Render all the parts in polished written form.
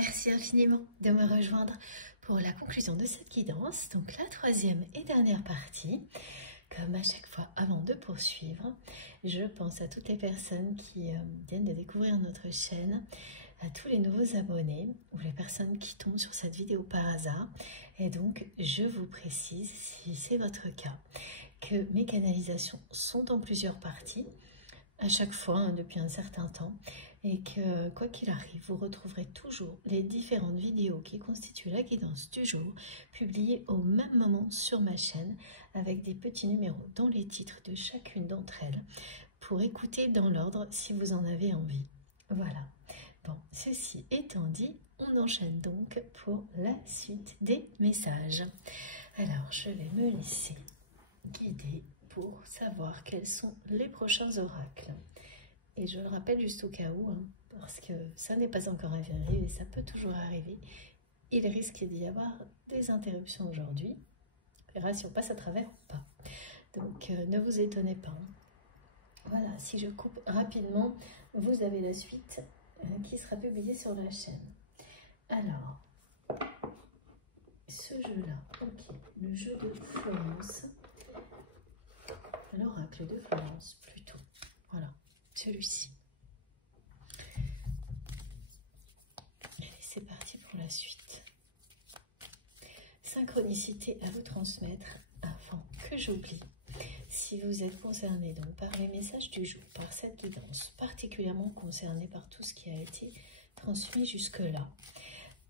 Merci infiniment de me rejoindre pour la conclusion de cette guidance, donc la troisième et dernière partie. Comme à chaque fois, avant de poursuivre, je pense à toutes les personnes qui viennent de découvrir notre chaîne, à tous les nouveaux abonnés ou les personnes qui tombent sur cette vidéo par hasard. Et donc, je vous précise, si c'est votre cas, que mes canalisations sont en plusieurs parties, à chaque fois, depuis un certain temps, et que quoi qu'il arrive, vous retrouverez toujours les différentes vidéos qui constituent la guidance du jour, publiées au même moment sur ma chaîne, avec des petits numéros dans les titres de chacune d'entre elles, pour écouter dans l'ordre si vous en avez envie. Voilà. Bon, ceci étant dit, on enchaîne donc pour la suite des messages. Alors, je vais me laisser guider pour savoir quels sont les prochains oracles. Et je le rappelle juste au cas où, parce que ça n'est pas encore arrivé et ça peut toujours arriver. Il risque d'y avoir des interruptions aujourd'hui. On verra si on passe à travers ou pas. Donc ne vous étonnez pas. Voilà, si je coupe rapidement, vous avez la suite qui sera publiée sur la chaîne. Alors, ce jeu-là, ok, le jeu de Florence. L'oracle de Florence, plutôt. Voilà, celui-ci. Allez, c'est parti pour la suite. Synchronicité à vous transmettre avant que j'oublie. Si vous êtes concerné donc par les messages du jour, par cette guidance, particulièrement concerné par tout ce qui a été transmis jusque-là,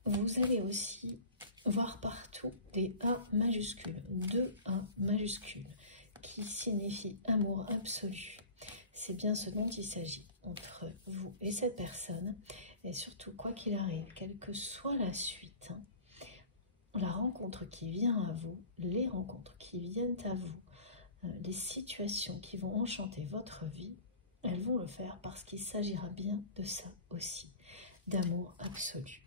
vous allez aussi voir partout des A majuscules, deux A majuscules, qui signifie amour absolu. C'est bien ce dont il s'agit entre vous et cette personne. Et surtout, quoi qu'il arrive, quelle que soit la suite, la rencontre qui vient à vous, les rencontres qui viennent à vous, les situations qui vont enchanter votre vie, elles vont le faire parce qu'il s'agira bien de ça aussi, d'amour absolu.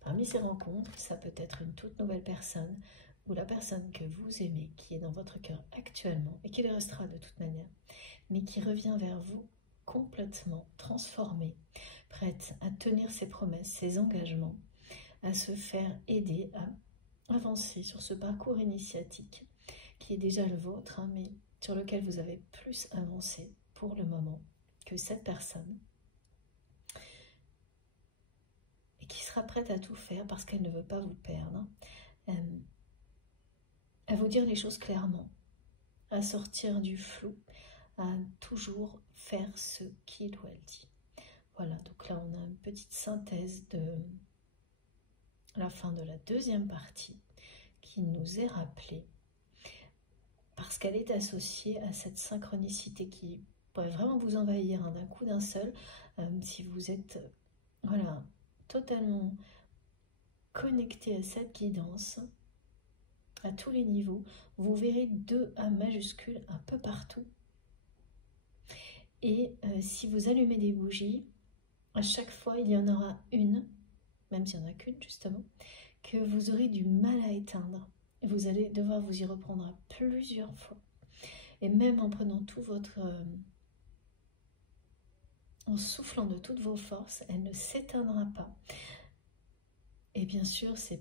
Parmi ces rencontres, ça peut être une toute nouvelle personne, ou la personne que vous aimez, qui est dans votre cœur actuellement, et qui le restera de toute manière, mais qui revient vers vous complètement transformée, prête à tenir ses promesses, ses engagements, à se faire aider à avancer sur ce parcours initiatique, qui est déjà le vôtre, mais sur lequel vous avez plus avancé pour le moment que cette personne, et qui sera prête à tout faire parce qu'elle ne veut pas vous perdre, à vous dire les choses clairement, à sortir du flou, à toujours faire ce qu'il ou elle dit. Voilà, donc là on a une petite synthèse de la fin de la deuxième partie qui nous est rappelée parce qu'elle est associée à cette synchronicité qui pourrait vraiment vous envahir d'un coup d'un seul si vous êtes voilà, totalement connecté à cette guidance. À tous les niveaux, vous verrez deux A majuscules un peu partout. Et si vous allumez des bougies, à chaque fois, il y en aura une, même s'il n'y en a qu'une justement, que vous aurez du mal à éteindre. Vous allez devoir vous y reprendre à plusieurs fois. Et même en prenant tout votre... en soufflant de toutes vos forces, elle ne s'éteindra pas. Et bien sûr, c'est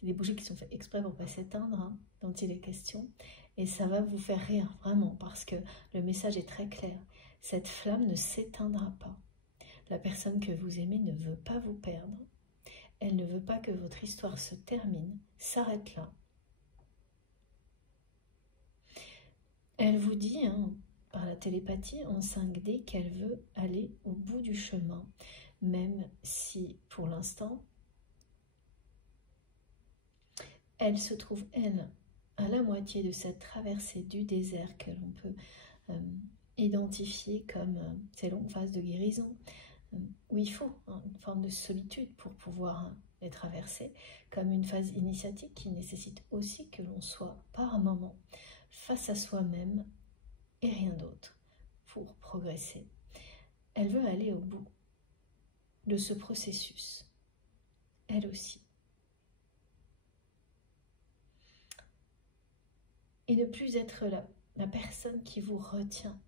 des bougies qui sont faites exprès pour ne pas s'éteindre, dont il est question. Et ça va vous faire rire, vraiment, parce que le message est très clair. Cette flamme ne s'éteindra pas. La personne que vous aimez ne veut pas vous perdre. Elle ne veut pas que votre histoire se termine, s'arrête là. Elle vous dit, par la télépathie en 5D, qu'elle veut aller au bout du chemin, même si, pour l'instant, elle se trouve, elle, à la moitié de cette traversée du désert que l'on peut identifier comme ces longues phases de guérison, où il faut une forme de solitude pour pouvoir les traverser, comme une phase initiatique qui nécessite aussi que l'on soit par un moment face à soi-même et rien d'autre pour progresser. Elle veut aller au bout de ce processus, elle aussi. Et ne plus être la personne qui vous retient.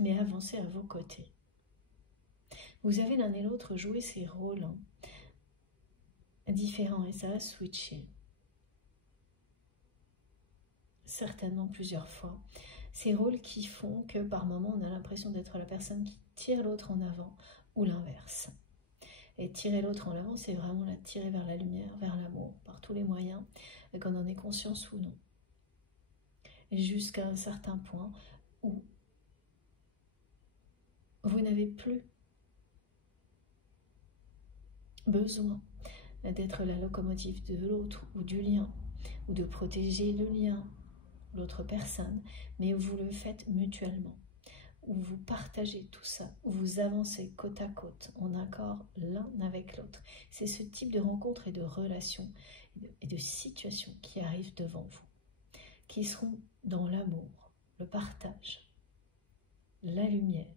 mais avancez à vos côtés. Vous avez l'un et l'autre joué ces rôles différents et ça a switché. Certainement plusieurs fois. Ces rôles qui font que par moments on a l'impression d'être la personne qui tire l'autre en avant ou l'inverse. Et tirer l'autre en avant, c'est vraiment la tirer vers la lumière, vers l'amour, par tous les moyens, qu'on en ait conscience ou non. Jusqu'à un certain point où vous n'avez plus besoin d'être la locomotive de l'autre ou du lien, ou de protéger le lien, l'autre personne, mais où vous le faites mutuellement, où vous partagez tout ça, où vous avancez côte à côte, en accord l'un avec l'autre. C'est ce type de rencontre et de relations et de situations qui arrivent devant vous, qui seront dans l'amour, le partage, la lumière.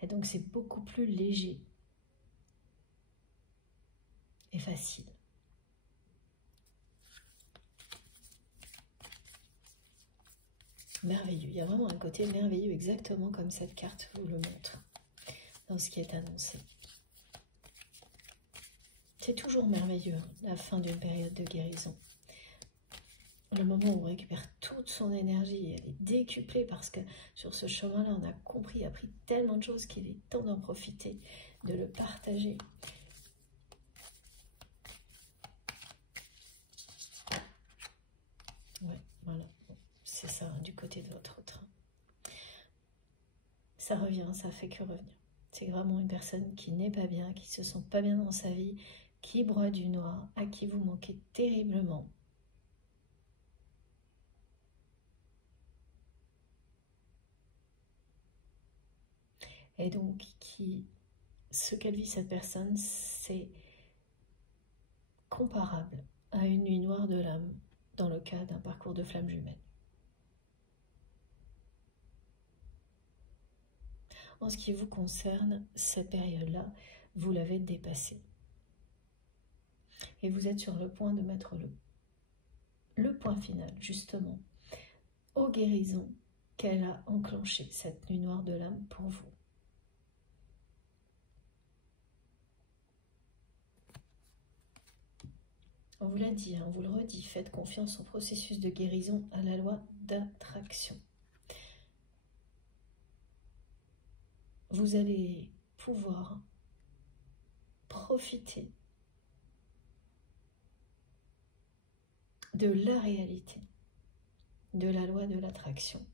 Et donc c'est beaucoup plus léger et facile. Merveilleux, il y a vraiment un côté merveilleux, exactement comme cette carte vous le montre, dans ce qui est annoncé. C'est toujours merveilleux, la fin d'une période de guérison. Le moment où on récupère toute son énergie, elle est décuplée parce que sur ce chemin-là, on a compris, appris tellement de choses qu'il est temps d'en profiter, de le partager. Ouais, voilà, c'est ça, du côté de votre autre. Ça revient, ça fait que revenir. C'est vraiment une personne qui n'est pas bien, qui se sent pas bien dans sa vie, qui broie du noir, à qui vous manquez terriblement. Et donc, ce qu'elle vit cette personne, c'est comparable à une nuit noire de l'âme dans le cas d'un parcours de flamme jumelle. En ce qui vous concerne, cette période-là, vous l'avez dépassée. Et vous êtes sur le point de mettre le point final, justement, aux guérisons qu'elle a enclenchées, cette nuit noire de l'âme pour vous. On vous l'a dit, on vous le redit, faites confiance au processus de guérison, à la loi d'attraction. Vous allez pouvoir profiter de la réalité, de la loi de l'attraction.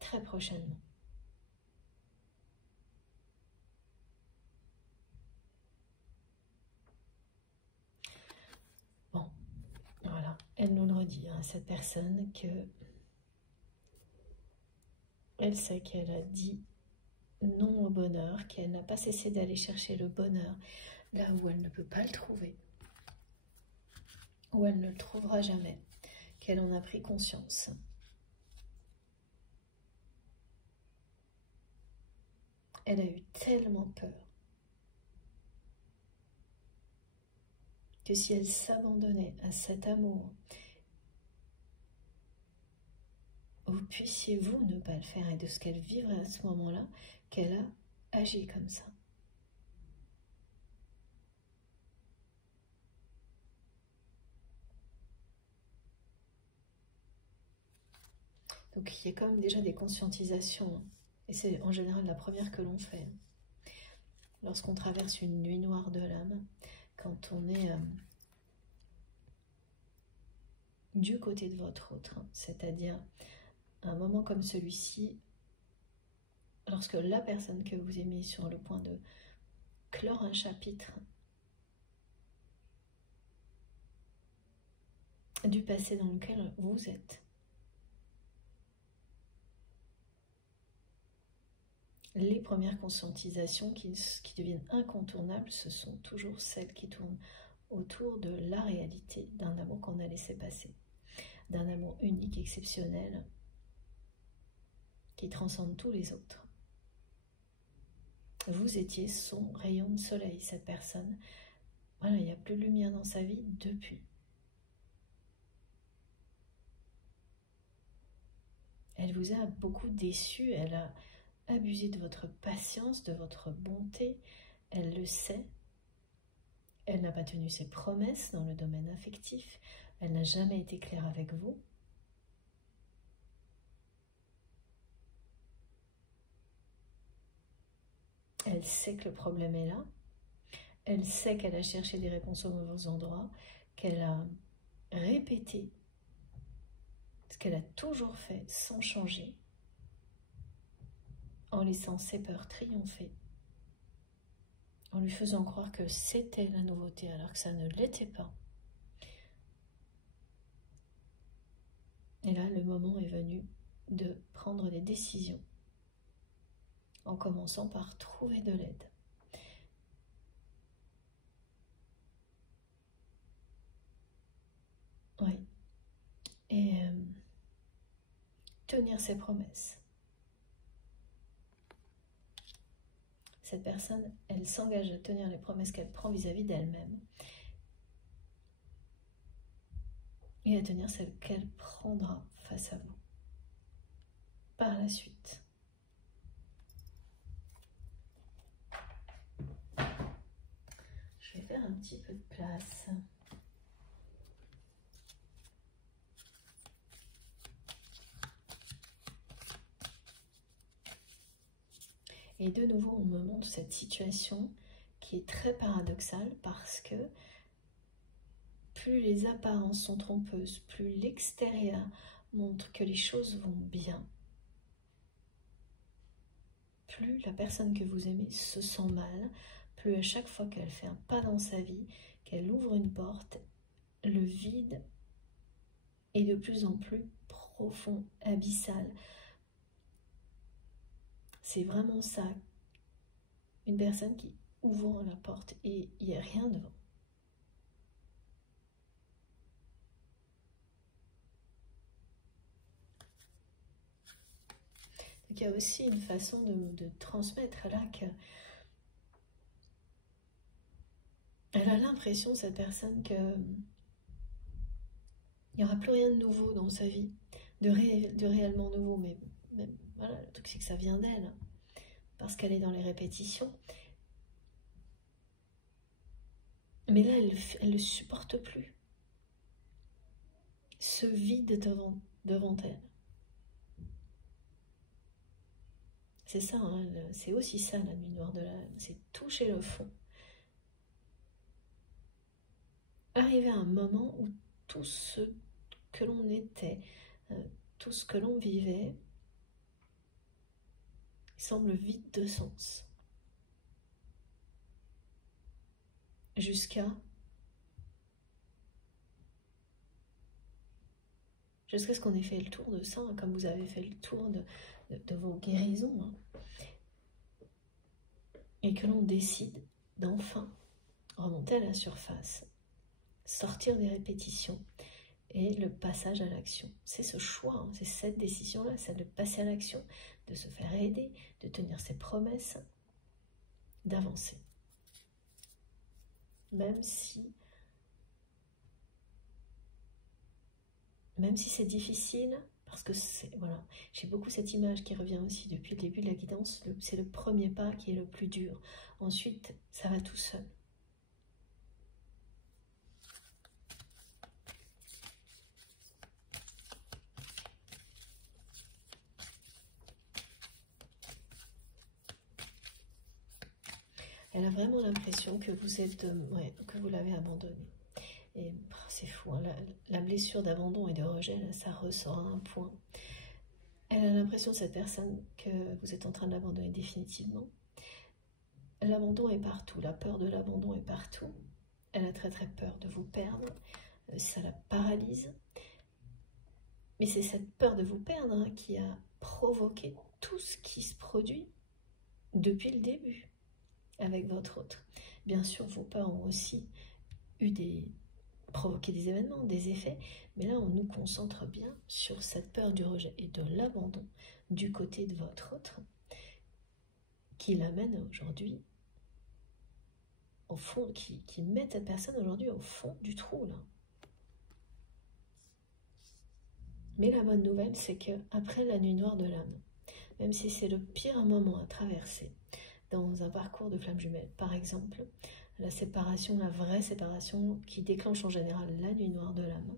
Très prochainement. Bon, voilà, elle nous le redit, hein, cette personne, que elle sait qu'elle a dit non au bonheur, qu'elle n'a pas cessé d'aller chercher le bonheur là où elle ne peut pas le trouver, où elle ne le trouvera jamais, qu'elle en a pris conscience. Elle a eu tellement peur que si elle s'abandonnait à cet amour, vous puissiez vous ne pas le faire, et de ce qu'elle vivrait à ce moment-là, qu'elle a agi comme ça. Donc il y a quand même déjà des conscientisations, et c'est en général la première que l'on fait. Lorsqu'on traverse une nuit noire de l'âme, quand on est du côté de votre autre, c'est-à-dire un moment comme celui-ci, lorsque la personne que vous aimez est sur le point de clore un chapitre du passé dans lequel vous êtes. Les premières conscientisations qui deviennent incontournables, ce sont toujours celles qui tournent autour de la réalité d'un amour qu'on a laissé passer, d'un amour unique, exceptionnel, qui transcende tous les autres. Vous étiez son rayon de soleil, cette personne. Voilà, il n'y a plus de lumière dans sa vie depuis. Elle vous a beaucoup déçu, elle a abusé de votre patience, de votre bonté, elle le sait. Elle n'a pas tenu ses promesses dans le domaine affectif, elle n'a jamais été claire avec vous. Elle sait que le problème est là, elle sait qu'elle a cherché des réponses aux mauvais endroits, qu'elle a répété ce qu'elle a toujours fait sans changer, en laissant ses peurs triompher, en lui faisant croire que c'était la nouveauté alors que ça ne l'était pas. Et là, le moment est venu de prendre des décisions, en commençant par trouver de l'aide. Oui. Et tenir ses promesses. Cette personne, elle s'engage à tenir les promesses qu'elle prend vis-à-vis d'elle-même et à tenir celles qu'elle prendra face à vous par la suite. Je vais faire un petit peu de place. Et de nouveau, on me montre cette situation qui est très paradoxale parce que plus les apparences sont trompeuses, plus l'extérieur montre que les choses vont bien, plus la personne que vous aimez se sent mal, plus à chaque fois qu'elle fait un pas dans sa vie, qu'elle ouvre une porte, le vide est de plus en plus profond, abyssal. C'est vraiment ça, une personne qui ouvre la porte et il n'y a rien devant. Donc il y a aussi une façon de transmettre là que elle a l'impression, cette personne, que il n'y aura plus rien de nouveau dans sa vie, de réellement nouveau, mais voilà, le truc c'est que ça vient d'elle, parce qu'elle est dans les répétitions. Mais là, elle ne supporte plus ce vide devant elle. C'est ça, hein, c'est aussi ça la nuit noire de l'âme, c'est toucher le fond. Arriver à un moment où tout ce que l'on était, tout ce que l'on vivait, semble vide de sens. Jusqu'à ce qu'on ait fait le tour de ça, hein, comme vous avez fait le tour de vos guérisons, hein, et que l'on décide d'enfin remonter à la surface, sortir des répétitions et le passage à l'action. C'est ce choix, hein, c'est cette décision-là, c'est de passer à l'action, de se faire aider, de tenir ses promesses, d'avancer. Même si c'est difficile, parce que voilà, j'ai beaucoup cette image qui revient aussi depuis le début de la guidance, c'est le premier pas qui est le plus dur. Ensuite, ça va tout seul. Elle a vraiment l'impression que vous êtes, que vous l'avez abandonnée. Et c'est fou, hein, la blessure d'abandon et de rejet, là, ça ressort à un point. Elle a l'impression, cette personne, que vous êtes en train de l'abandonner définitivement. L'abandon est partout, la peur de l'abandon est partout. Elle a très très peur de vous perdre, ça la paralyse. Mais c'est cette peur de vous perdre, hein, qui a provoqué tout ce qui se produit depuis le début avec votre autre. Bien sûr, vos peurs ont aussi provoqué des événements, des effets, mais là on nous concentre bien sur cette peur du rejet et de l'abandon du côté de votre autre, qui l'amène aujourd'hui au fond, qui met cette personne aujourd'hui au fond du trou là. Mais la bonne nouvelle, c'est que après la nuit noire de l'âme, même si c'est le pire moment à traverser dans un parcours de flamme jumelle, par exemple, la séparation, la vraie séparation qui déclenche en général la nuit noire de l'âme,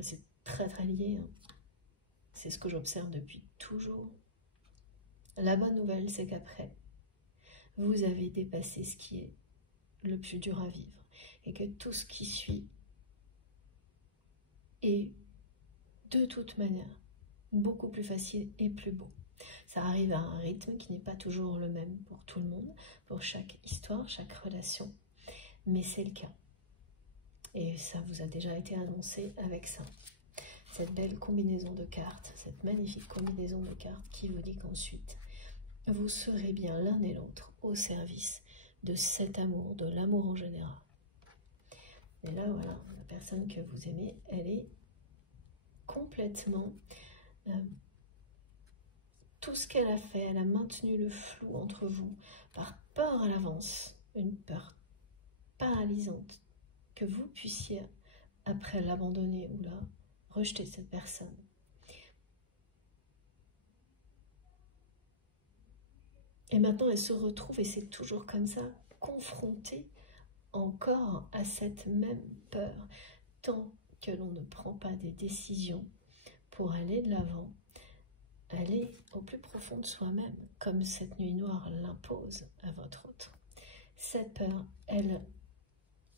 c'est très très lié, hein. C'est ce que j'observe depuis toujours. La bonne nouvelle, c'est qu'après, vous avez dépassé ce qui est le plus dur à vivre et que tout ce qui suit est de toute manière beaucoup plus facile et plus beau. Ça arrive à un rythme qui n'est pas toujours le même pour tout le monde, pour chaque histoire, chaque relation, mais c'est le cas. Et ça vous a déjà été annoncé avec ça. Cette belle combinaison de cartes, cette magnifique combinaison de cartes qui vous dit qu'ensuite, vous serez bien l'un et l'autre au service de cet amour, de l'amour en général. Et là, voilà, la personne que vous aimez, elle est complètement... tout ce qu'elle a fait, elle a maintenu le flou entre vous par peur à l'avance, une peur paralysante, que vous puissiez, après l'abandonner ou la rejeter cette personne. Et maintenant, elle se retrouve, et c'est toujours comme ça, confrontée encore à cette même peur, tant que l'on ne prend pas des décisions pour aller de l'avant, aller au plus profond de soi-même, comme cette nuit noire l'impose à votre autre. Cette peur, elle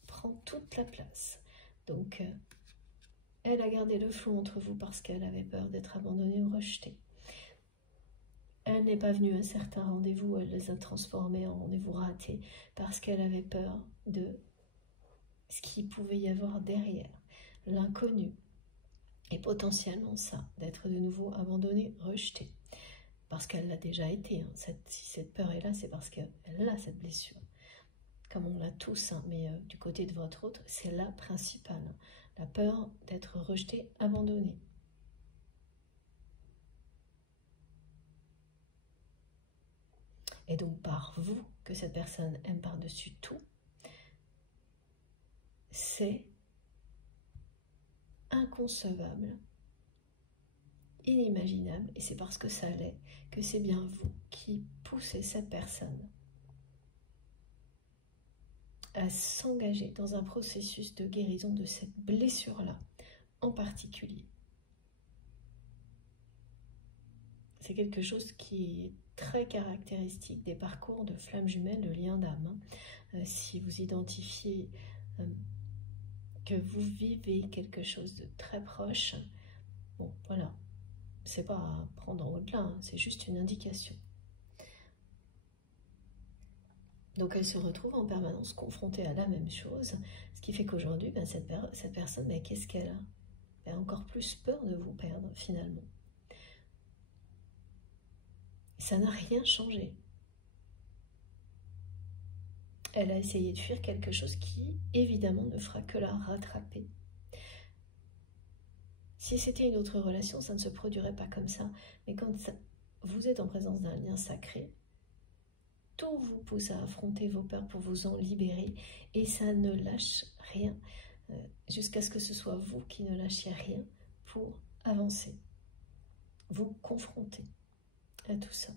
prend toute la place. Donc, elle a gardé le flou entre vous parce qu'elle avait peur d'être abandonnée ou rejetée. Elle n'est pas venue à certains rendez-vous, elle les a transformés en rendez-vous ratés parce qu'elle avait peur de ce qu'il pouvait y avoir derrière, l'inconnu. Et potentiellement ça, d'être de nouveau abandonnée, rejetée. Parce qu'elle l'a déjà été. Hein. Si cette peur est là, c'est parce qu'elle a cette blessure. Comme on l'a tous, hein, mais du côté de votre autre, c'est la principale. Hein. La peur d'être rejetée, abandonnée. Et donc par vous, que cette personne aime par-dessus tout, c'est inconcevable, inimaginable, et c'est parce que ça l'est, que c'est bien vous qui poussez cette personne à s'engager dans un processus de guérison de cette blessure-là, en particulier. C'est quelque chose qui est très caractéristique des parcours de flammes jumelles, de liens d'âme. Si vous identifiez que vous vivez quelque chose de très proche, bon, voilà, c'est pas à prendre au-delà, hein, c'est juste une indication. Donc elle se retrouve en permanence confrontée à la même chose, ce qui fait qu'aujourd'hui, ben, cette personne, ben, qu'est-ce qu'elle a? Elle a encore plus peur de vous perdre, finalement. Ça n'a rien changé. Elle a essayé de fuir quelque chose qui, évidemment, ne fera que la rattraper. Si c'était une autre relation, ça ne se produirait pas comme ça. Mais quand vous êtes en présence d'un lien sacré, tout vous pousse à affronter vos peurs pour vous en libérer. Et ça ne lâche rien, jusqu'à ce que ce soit vous qui ne lâchiez rien pour avancer. Vous confronter à tout ça.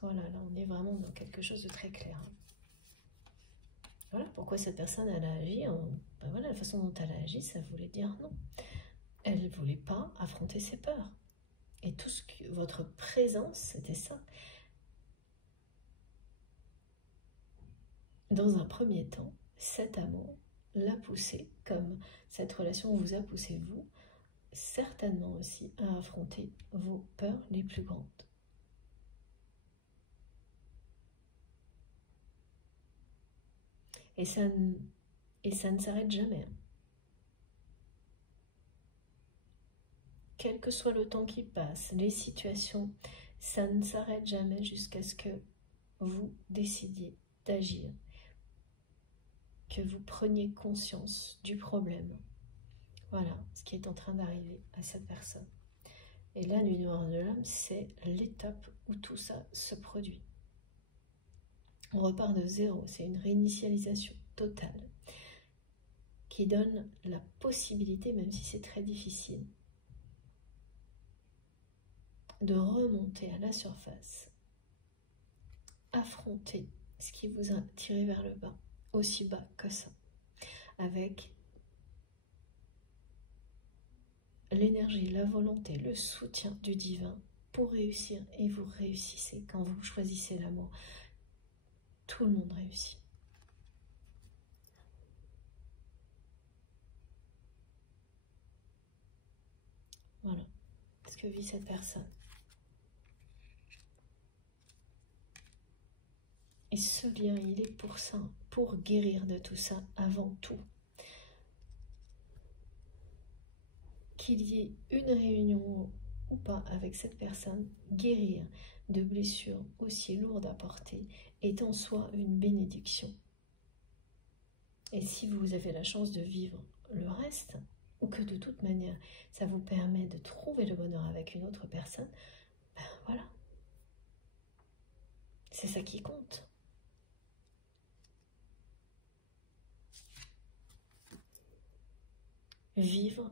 Voilà, là on est vraiment dans quelque chose de très clair. Voilà pourquoi cette personne elle a agi. Ben voilà, la façon dont elle a agi, ça voulait dire non. Elle ne voulait pas affronter ses peurs. Et tout ce que votre présence, c'était ça. Dans un premier temps, cet amour l'a poussé, comme cette relation vous a poussé vous, certainement aussi à affronter vos peurs les plus grandes. Et ça ne s'arrête jamais. Quel que soit le temps qui passe, les situations, ça ne s'arrête jamais jusqu'à ce que vous décidiez d'agir, que vous preniez conscience du problème. Voilà ce qui est en train d'arriver à cette personne. Et la nuit noire de l'âme, c'est l'étape où tout ça se produit. On repart de zéro, c'est une réinitialisation totale qui donne la possibilité, même si c'est très difficile, de remonter à la surface, affronter ce qui vous a tiré vers le bas, aussi bas que ça, avec l'énergie, la volonté, le soutien du divin pour réussir. Et vous réussissez quand vous choisissez l'amour. Tout le monde réussit. Voilà ce que vit cette personne. Et ce lien, il est pour ça, pour guérir de tout ça avant tout. Qu'il y ait une réunion ou pas avec cette personne, guérir de blessures aussi lourdes à porter est en soi une bénédiction. Et si vous avez la chance de vivre le reste, ou que de toute manière, ça vous permet de trouver le bonheur avec une autre personne, ben voilà. C'est ça qui compte. Vivre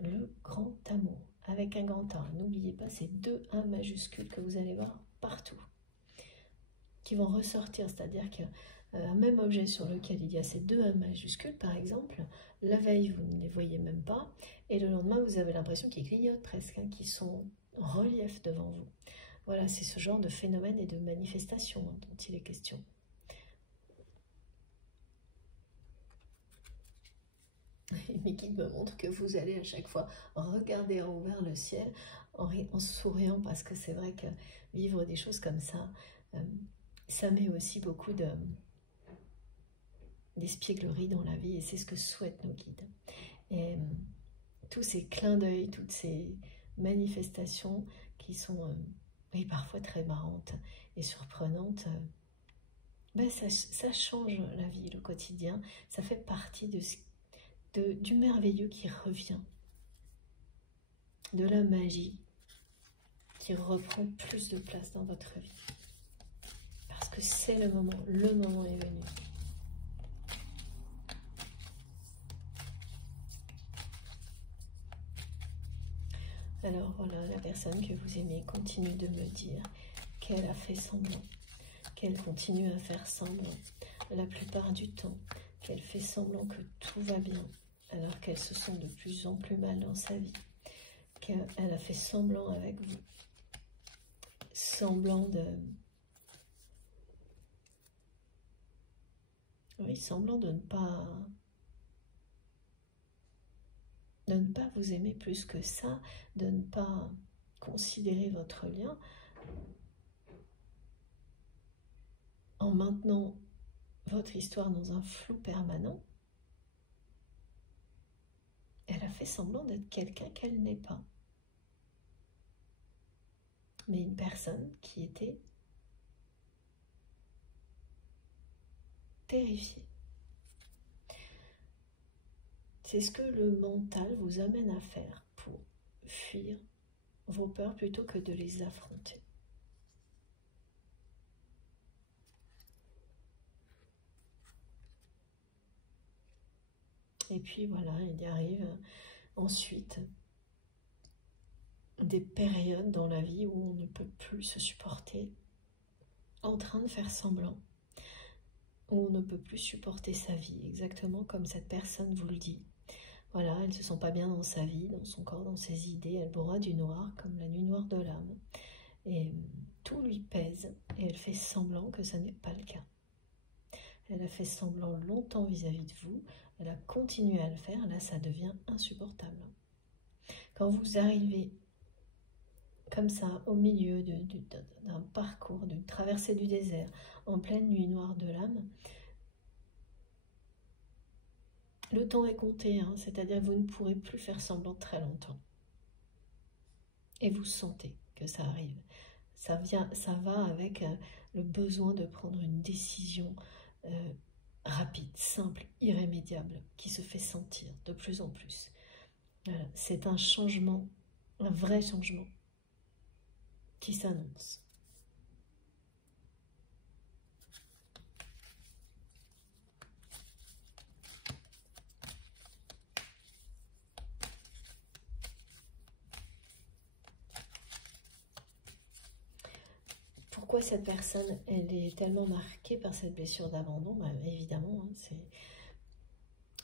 le grand amour, avec un grand A. N'oubliez pas ces deux A majuscules que vous allez voir partout, qui vont ressortir, c'est-à-dire qu'un même objet sur lequel il y a ces deux A majuscules, par exemple, la veille, vous ne les voyez même pas, et le lendemain, vous avez l'impression qu'ils clignotent presque, hein, qu'ils sont en relief devant vous. Voilà, c'est ce genre de phénomène et de manifestation dont il est question. Et mes guides me montrent que vous allez à chaque fois regarder en haut vers le ciel en souriant, parce que c'est vrai que vivre des choses comme ça, ça met aussi beaucoup d'espièglerie dans la vie, et c'est ce que souhaitent nos guides. Et tous ces clins d'œil, toutes ces manifestations qui sont parfois très marrantes et surprenantes, ça change la vie, le quotidien, ça fait partie du merveilleux qui revient, de la magie qui reprend plus de place dans votre vie. Parce que c'est le moment est venu. Alors voilà, la personne que vous aimez continue de me dire qu'elle a fait semblant, qu'elle continue à faire semblant la plupart du temps, qu'elle fait semblant que tout va bien, alors qu'elle se sent de plus en plus mal dans sa vie, qu'elle a fait semblant avec vous, semblant semblant de ne pas vous aimer plus que ça, de ne pas considérer votre lien, en maintenant votre histoire dans un flou permanent. Elle a fait semblant d'être quelqu'un qu'elle n'est pas. Mais une personne qui était terrifiée. C'est ce que le mental vous amène à faire pour fuir vos peurs plutôt que de les affronter. Et puis voilà, il y arrive ensuite des périodes dans la vie où on ne peut plus se supporter, en train de faire semblant, où on ne peut plus supporter sa vie, exactement comme cette personne vous le dit. Voilà, elle ne se sent pas bien dans sa vie, dans son corps, dans ses idées, elle broie du noir, comme la nuit noire de l'âme, et tout lui pèse, et elle fait semblant que ça n'est pas le cas. Elle a fait semblant longtemps vis-à-vis de vous, elle a continué à le faire, là ça devient insupportable. Quand vous arrivez comme ça, au milieu d'un parcours, d'une traversée du désert, en pleine nuit noire de l'âme, le temps est compté, hein, c'est-à-dire que vous ne pourrez plus faire semblant très longtemps. Et vous sentez que ça arrive. Ça va avec le besoin de prendre une décision rapide, simple, irrémédiable, qui se fait sentir de plus en plus. C'est un changement, un vrai changement qui s'annonce. pourquoi cette personne, elle est tellement marquée par cette blessure d'abandon? Bah, évidemment, hein,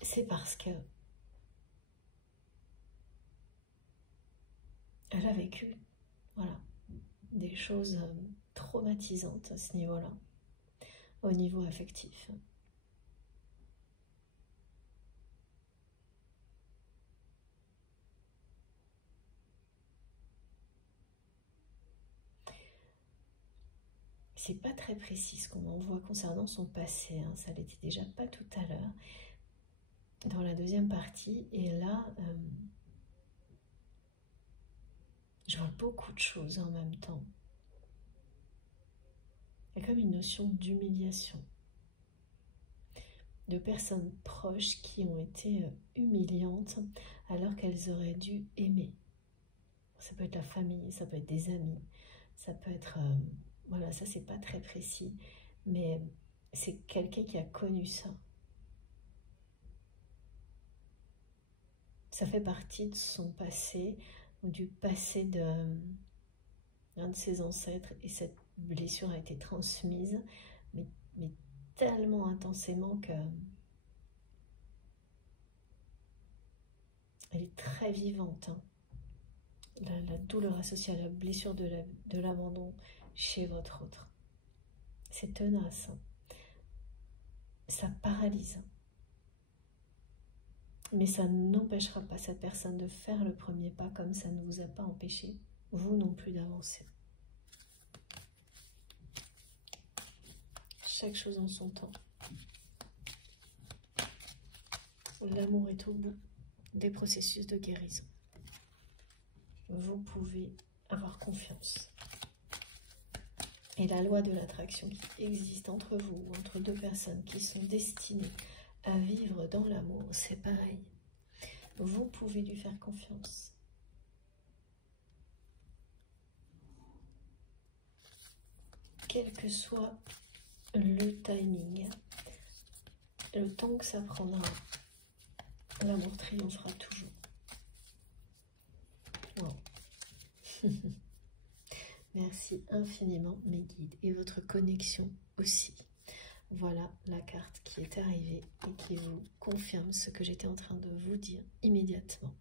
c'est parce que elle a vécu, voilà, des choses traumatisantes à ce niveau-là, au niveau affectif. C'est pas très précis ce qu'on en voit concernant son passé, hein. Ça l'était déjà pas tout à l'heure, dans la deuxième partie, et là, je vois beaucoup de choses en même temps. Il y a comme une notion d'humiliation, de personnes proches qui ont été humiliantes alors qu'elles auraient dû aimer. Ça peut être la famille, ça peut être des amis, ça peut être... voilà, ça c'est pas très précis, mais c'est quelqu'un qui a connu ça. Ça fait partie de son passé, ou du passé d'un de ses ancêtres, et cette blessure a été transmise, mais tellement intensément que elle est très vivante, hein. La douleur associée à la blessure de l'abandon chez votre autre. C'est tenace, hein. Ça paralyse. Mais ça n'empêchera pas cette personne de faire le premier pas, comme ça ne vous a pas empêché, vous non plus, d'avancer. Chaque chose en son temps. L'amour est au bout des processus de guérison. Vous pouvez avoir confiance. Et la loi de l'attraction qui existe entre vous, ou entre deux personnes qui sont destinées à vivre dans l'amour, c'est pareil. Vous pouvez lui faire confiance. Quel que soit le timing, le temps que ça prendra, l'amour triomphera toujours. Wow. Merci infiniment mes guides et votre connexion aussi. Voilà la carte qui est arrivée et qui vous confirme ce que j'étais en train de vous dire immédiatement.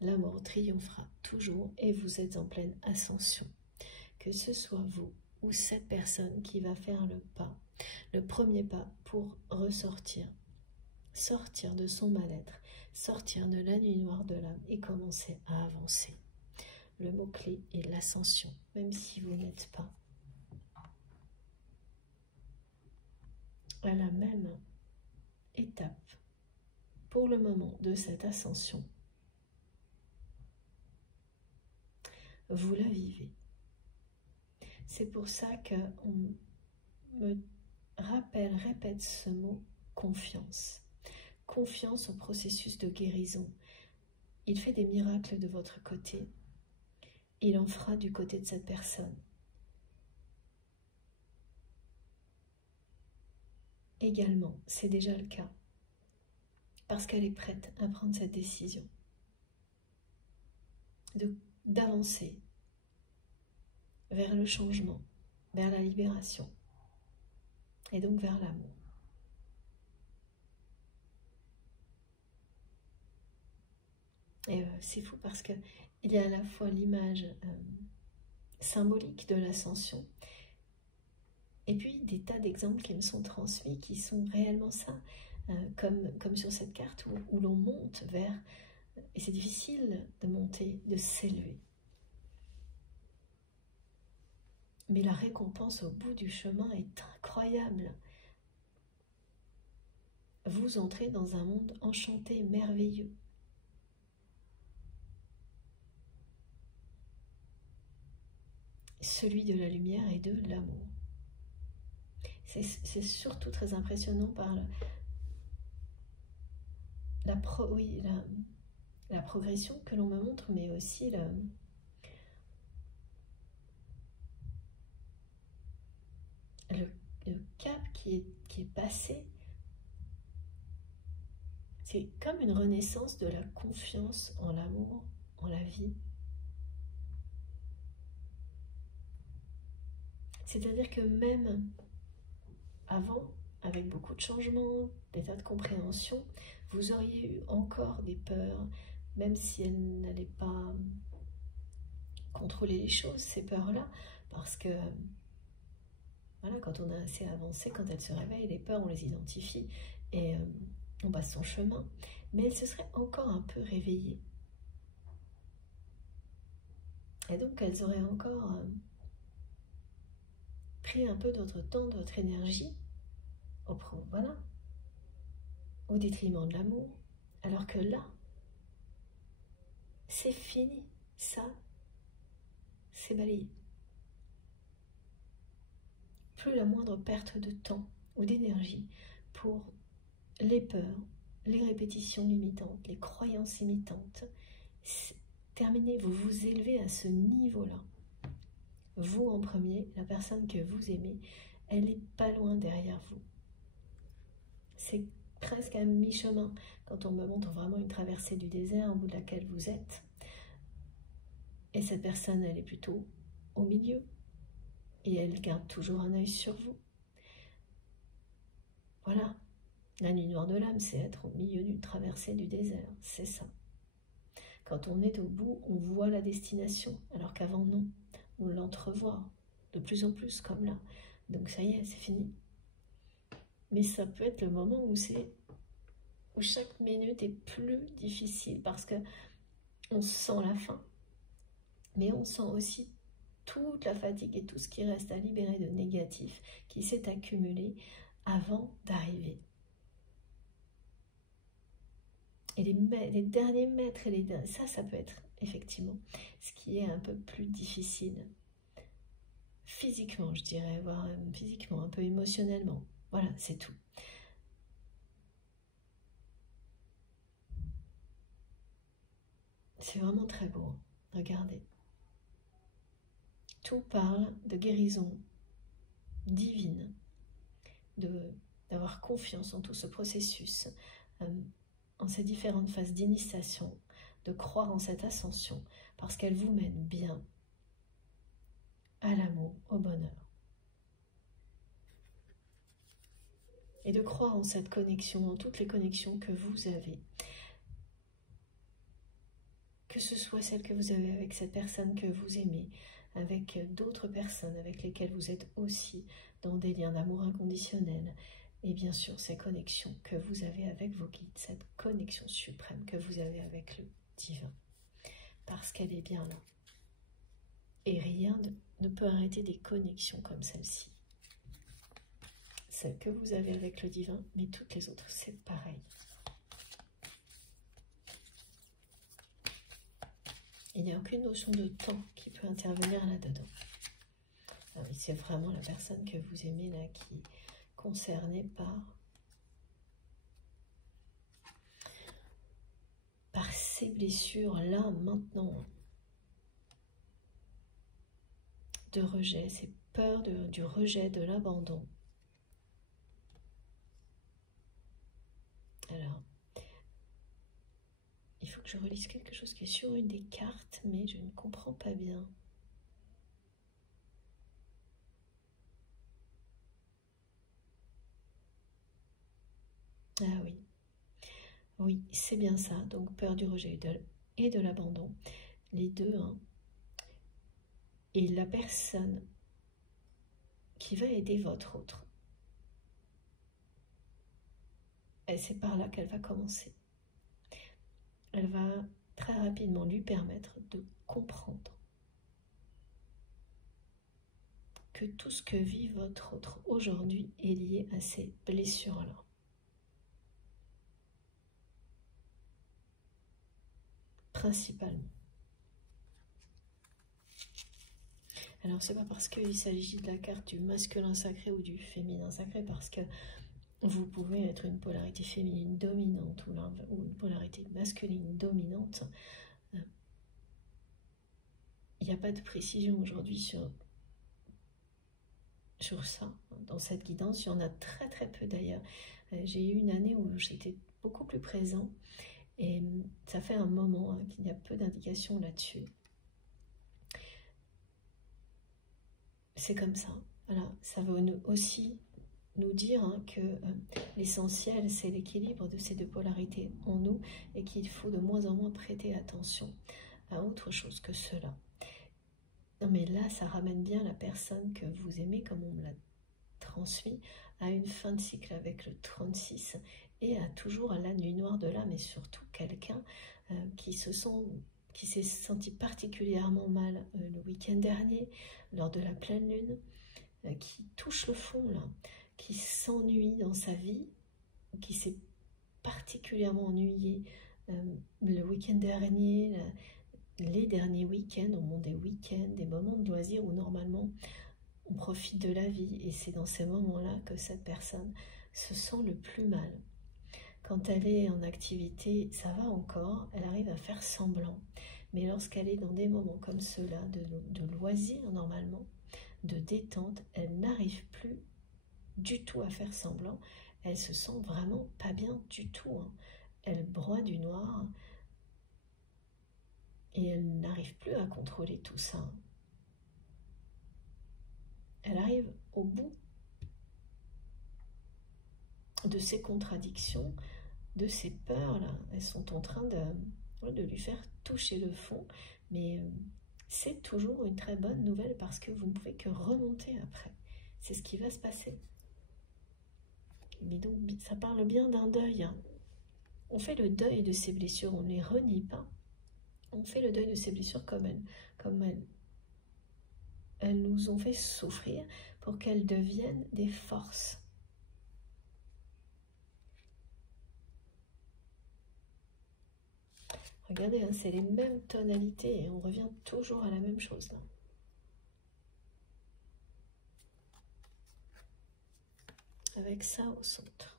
L'amour triomphera toujours et vous êtes en pleine ascension. Que ce soit vous ou cette personne qui va faire le premier pas pour ressortir, sortir de son mal-être, sortir de la nuit noire de l'âme et commencer à avancer. Le mot-clé est l'ascension, même si vous n'êtes pas à la même étape pour le moment de cette ascension. Vous la vivez. C'est pour ça qu'on me répète ce mot confiance. Confiance au processus de guérison. Il fait des miracles de votre côté. Il en fera du côté de cette personne. Également, c'est déjà le cas, parce qu'elle est prête à prendre cette décision d'avancer vers le changement, vers la libération, et donc vers l'amour. Et c'est fou parce qu'il y a à la fois l'image symbolique de l'ascension, et puis des tas d'exemples qui me sont transmis qui sont réellement ça, comme sur cette carte où l'on monte vers, et c'est difficile de monter, de s'élever. Mais la récompense au bout du chemin est incroyable. Vous entrez dans un monde enchanté, merveilleux. Celui de la lumière et de l'amour. C'est surtout très impressionnant par la progression que l'on me montre, mais aussi le cap qui est passé. C'est comme une renaissance de la confiance en l'amour, en la vie. C'est-à-dire que même avant, avec beaucoup de changements, des tas de compréhension, vous auriez eu encore des peurs, même si elles n'allaient pas contrôler les choses, ces peurs-là, parce que voilà, quand on a assez avancé, quand elles se réveillent, les peurs, on les identifie et on passe son chemin. Mais elles se seraient encore un peu réveillées. Et donc, elles auraient encore pris un peu de votre temps, de votre énergie, voilà, au détriment de l'amour. Alors que là, c'est fini. Ça, c'est balayé. Plus la moindre perte de temps ou d'énergie pour les peurs, les répétitions limitantes, les croyances limitantes. Terminé, vous vous élevez à ce niveau-là. Vous en premier, la personne que vous aimez, elle n'est pas loin derrière vous. C'est presque à mi-chemin quand on me montre vraiment une traversée du désert au bout de laquelle vous êtes. Et cette personne, elle est plutôt au milieu. Et elle garde toujours un œil sur vous. Voilà. La nuit noire de l'âme, c'est être au milieu d'une traversée du désert. C'est ça. Quand on est au bout, on voit la destination. Alors qu'avant, non. On l'entrevoit de plus en plus comme là. Donc ça y est, c'est fini. Mais ça peut être le moment où chaque minute est plus difficile parce que on sent la fin. Mais on sent aussi toute la fatigue et tout ce qui reste à libérer de négatif qui s'est accumulé avant d'arriver. Et les derniers mètres, ça peut être effectivement ce qui est un peu plus difficile. Physiquement, je dirais, voire physiquement, un peu émotionnellement. Voilà, c'est tout. C'est vraiment très beau. Regardez. Tout parle de guérison divine, d'avoir confiance en tout ce processus, en ces différentes phases d'initiation, de croire en cette ascension, parce qu'elle vous mène bien à l'amour, au bonheur. Et de croire en cette connexion, en toutes les connexions que vous avez. Que ce soit celle que vous avez avec cette personne que vous aimez, avec d'autres personnes avec lesquelles vous êtes aussi dans des liens d'amour inconditionnel. Et bien sûr, ces connexions que vous avez avec vos guides, cette connexion suprême que vous avez avec le divin. Parce qu'elle est bien là. Et rien ne peut arrêter des connexions comme celle-ci. Celle que vous avez avec le divin, mais toutes les autres, c'est pareil. Il n'y a aucune notion de temps qui peut intervenir là-dedans. C'est vraiment la personne que vous aimez là qui est concernée par ces blessures là maintenant de rejet, ces peurs du rejet, de l'abandon. Alors, il faut que je relise quelque chose qui est sur une des cartes, mais je ne comprends pas bien. Ah oui, oui, c'est bien ça. Donc peur du rejet et de l'abandon, les deux. Hein. Et la personne qui va aider votre autre, c'est par là qu'elle va commencer. Elle va très rapidement lui permettre de comprendre que tout ce que vit votre autre aujourd'hui est lié à ces blessures-là. Principalement. Alors c'est pas parce qu'il s'agit de la carte du masculin sacré ou du féminin sacré, parce que vous pouvez être une polarité féminine dominante ou une polarité masculine dominante. Il n'y a pas de précision aujourd'hui sur ça, dans cette guidance. Il y en a très très peu d'ailleurs. J'ai eu une année où j'étais beaucoup plus présent et ça fait un moment qu'il y a peu d'indications là-dessus. C'est comme ça. Voilà, ça veut aussi nous dire que l'essentiel, c'est l'équilibre de ces deux polarités en nous et qu'il faut de moins en moins prêter attention à autre chose que cela. Non mais là, ça ramène bien la personne que vous aimez, comme on me l'a transmis, à une fin de cycle avec le 36 et à toujours à la nuit noire de l'âme, et surtout quelqu'un qui s'est senti particulièrement mal le week-end dernier, lors de la pleine lune, qui touche le fond là, qui s'ennuie dans sa vie, qui s'est particulièrement ennuyé le week-end dernier, les derniers week-ends, au moment des week-ends, des moments de loisirs où normalement on profite de la vie, et c'est dans ces moments-là que cette personne se sent le plus mal. Quand elle est en activité, ça va encore, elle arrive à faire semblant, mais lorsqu'elle est dans des moments comme ceux-là, de loisirs normalement, de détente, elle n'arrive plus du tout à faire semblant, elle se sent vraiment pas bien du tout, hein. Elle broie du noir, et elle n'arrive plus à contrôler tout ça. Elle arrive au bout de ses contradictions, de ses peurs là. Elles sont en train de lui faire toucher le fond, mais c'est toujours une très bonne nouvelle parce que vous ne pouvez que remonter après. C'est ce qui va se passer. Mais donc ça parle bien d'un deuil, hein. On fait le deuil de ses blessures, on ne les renie pas. On fait le deuil de ces blessures comme elles nous ont fait souffrir, pour qu'elles deviennent des forces. Regardez, hein, c'est les mêmes tonalités et on revient toujours à la même chose là. Avec ça au centre.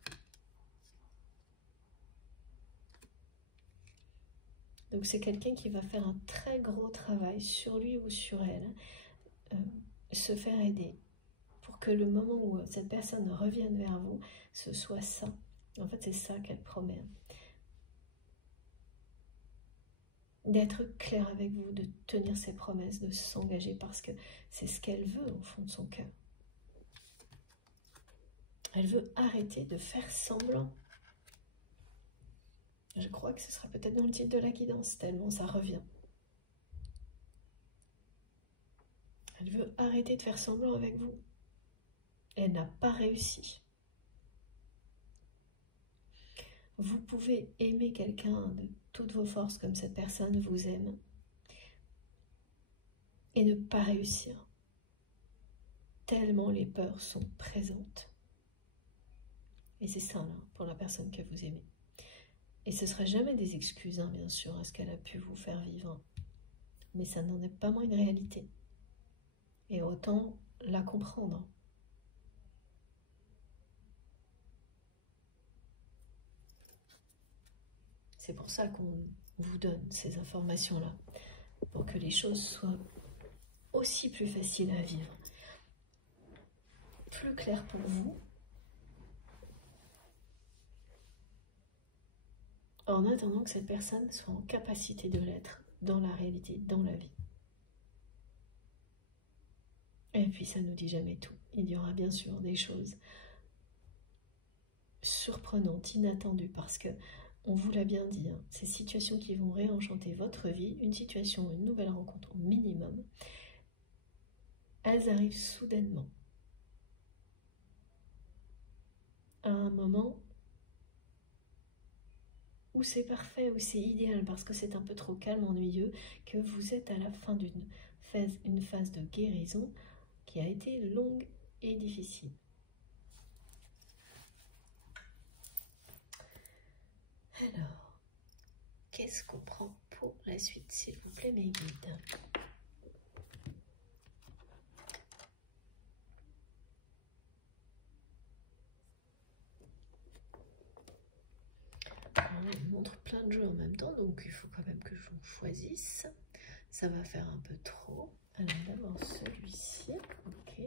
Donc c'est quelqu'un qui va faire un très gros travail sur lui ou sur elle, se faire aider, pour que le moment où cette personne revienne vers vous, ce soit ça. En fait, c'est ça qu'elle promet. D'être clair avec vous, de tenir ses promesses, de s'engager, parce que c'est ce qu'elle veut au fond de son cœur. Elle veut arrêter de faire semblant. Je crois que ce sera peut-être dans le titre de la guidance, tellement ça revient. Elle veut arrêter de faire semblant avec vous. Elle n'a pas réussi. Vous pouvez aimer quelqu'un de toutes vos forces comme cette personne vous aime et ne pas réussir, tellement les peurs sont présentes. Et c'est ça, là, pour la personne que vous aimez. Et ce ne sera jamais des excuses, hein, bien sûr, à ce qu'elle a pu vous faire vivre. Mais ça n'en est pas moins une réalité. Et autant la comprendre. C'est pour ça qu'on vous donne ces informations-là, pour que les choses soient aussi plus faciles à vivre, plus claires pour vous, en attendant que cette personne soit en capacité de l'être dans la réalité, dans la vie. Et puis ça ne nous dit jamais tout. Il y aura bien sûr des choses surprenantes, inattendues, parce que, on vous l'a bien dit, hein, ces situations qui vont réenchanter votre vie, une situation, une nouvelle rencontre au minimum, elles arrivent soudainement. À un moment où c'est parfait, où c'est idéal, parce que c'est un peu trop calme, ennuyeux, que vous êtes à la fin d'une phase de guérison qui a été longue et difficile. Alors, qu'est-ce qu'on prend pour la suite, s'il vous plaît, mes guides? On montre plein de jeux en même temps, donc il faut quand même que je choisisse. Ça va faire un peu trop. Alors d'abord celui-ci, ok.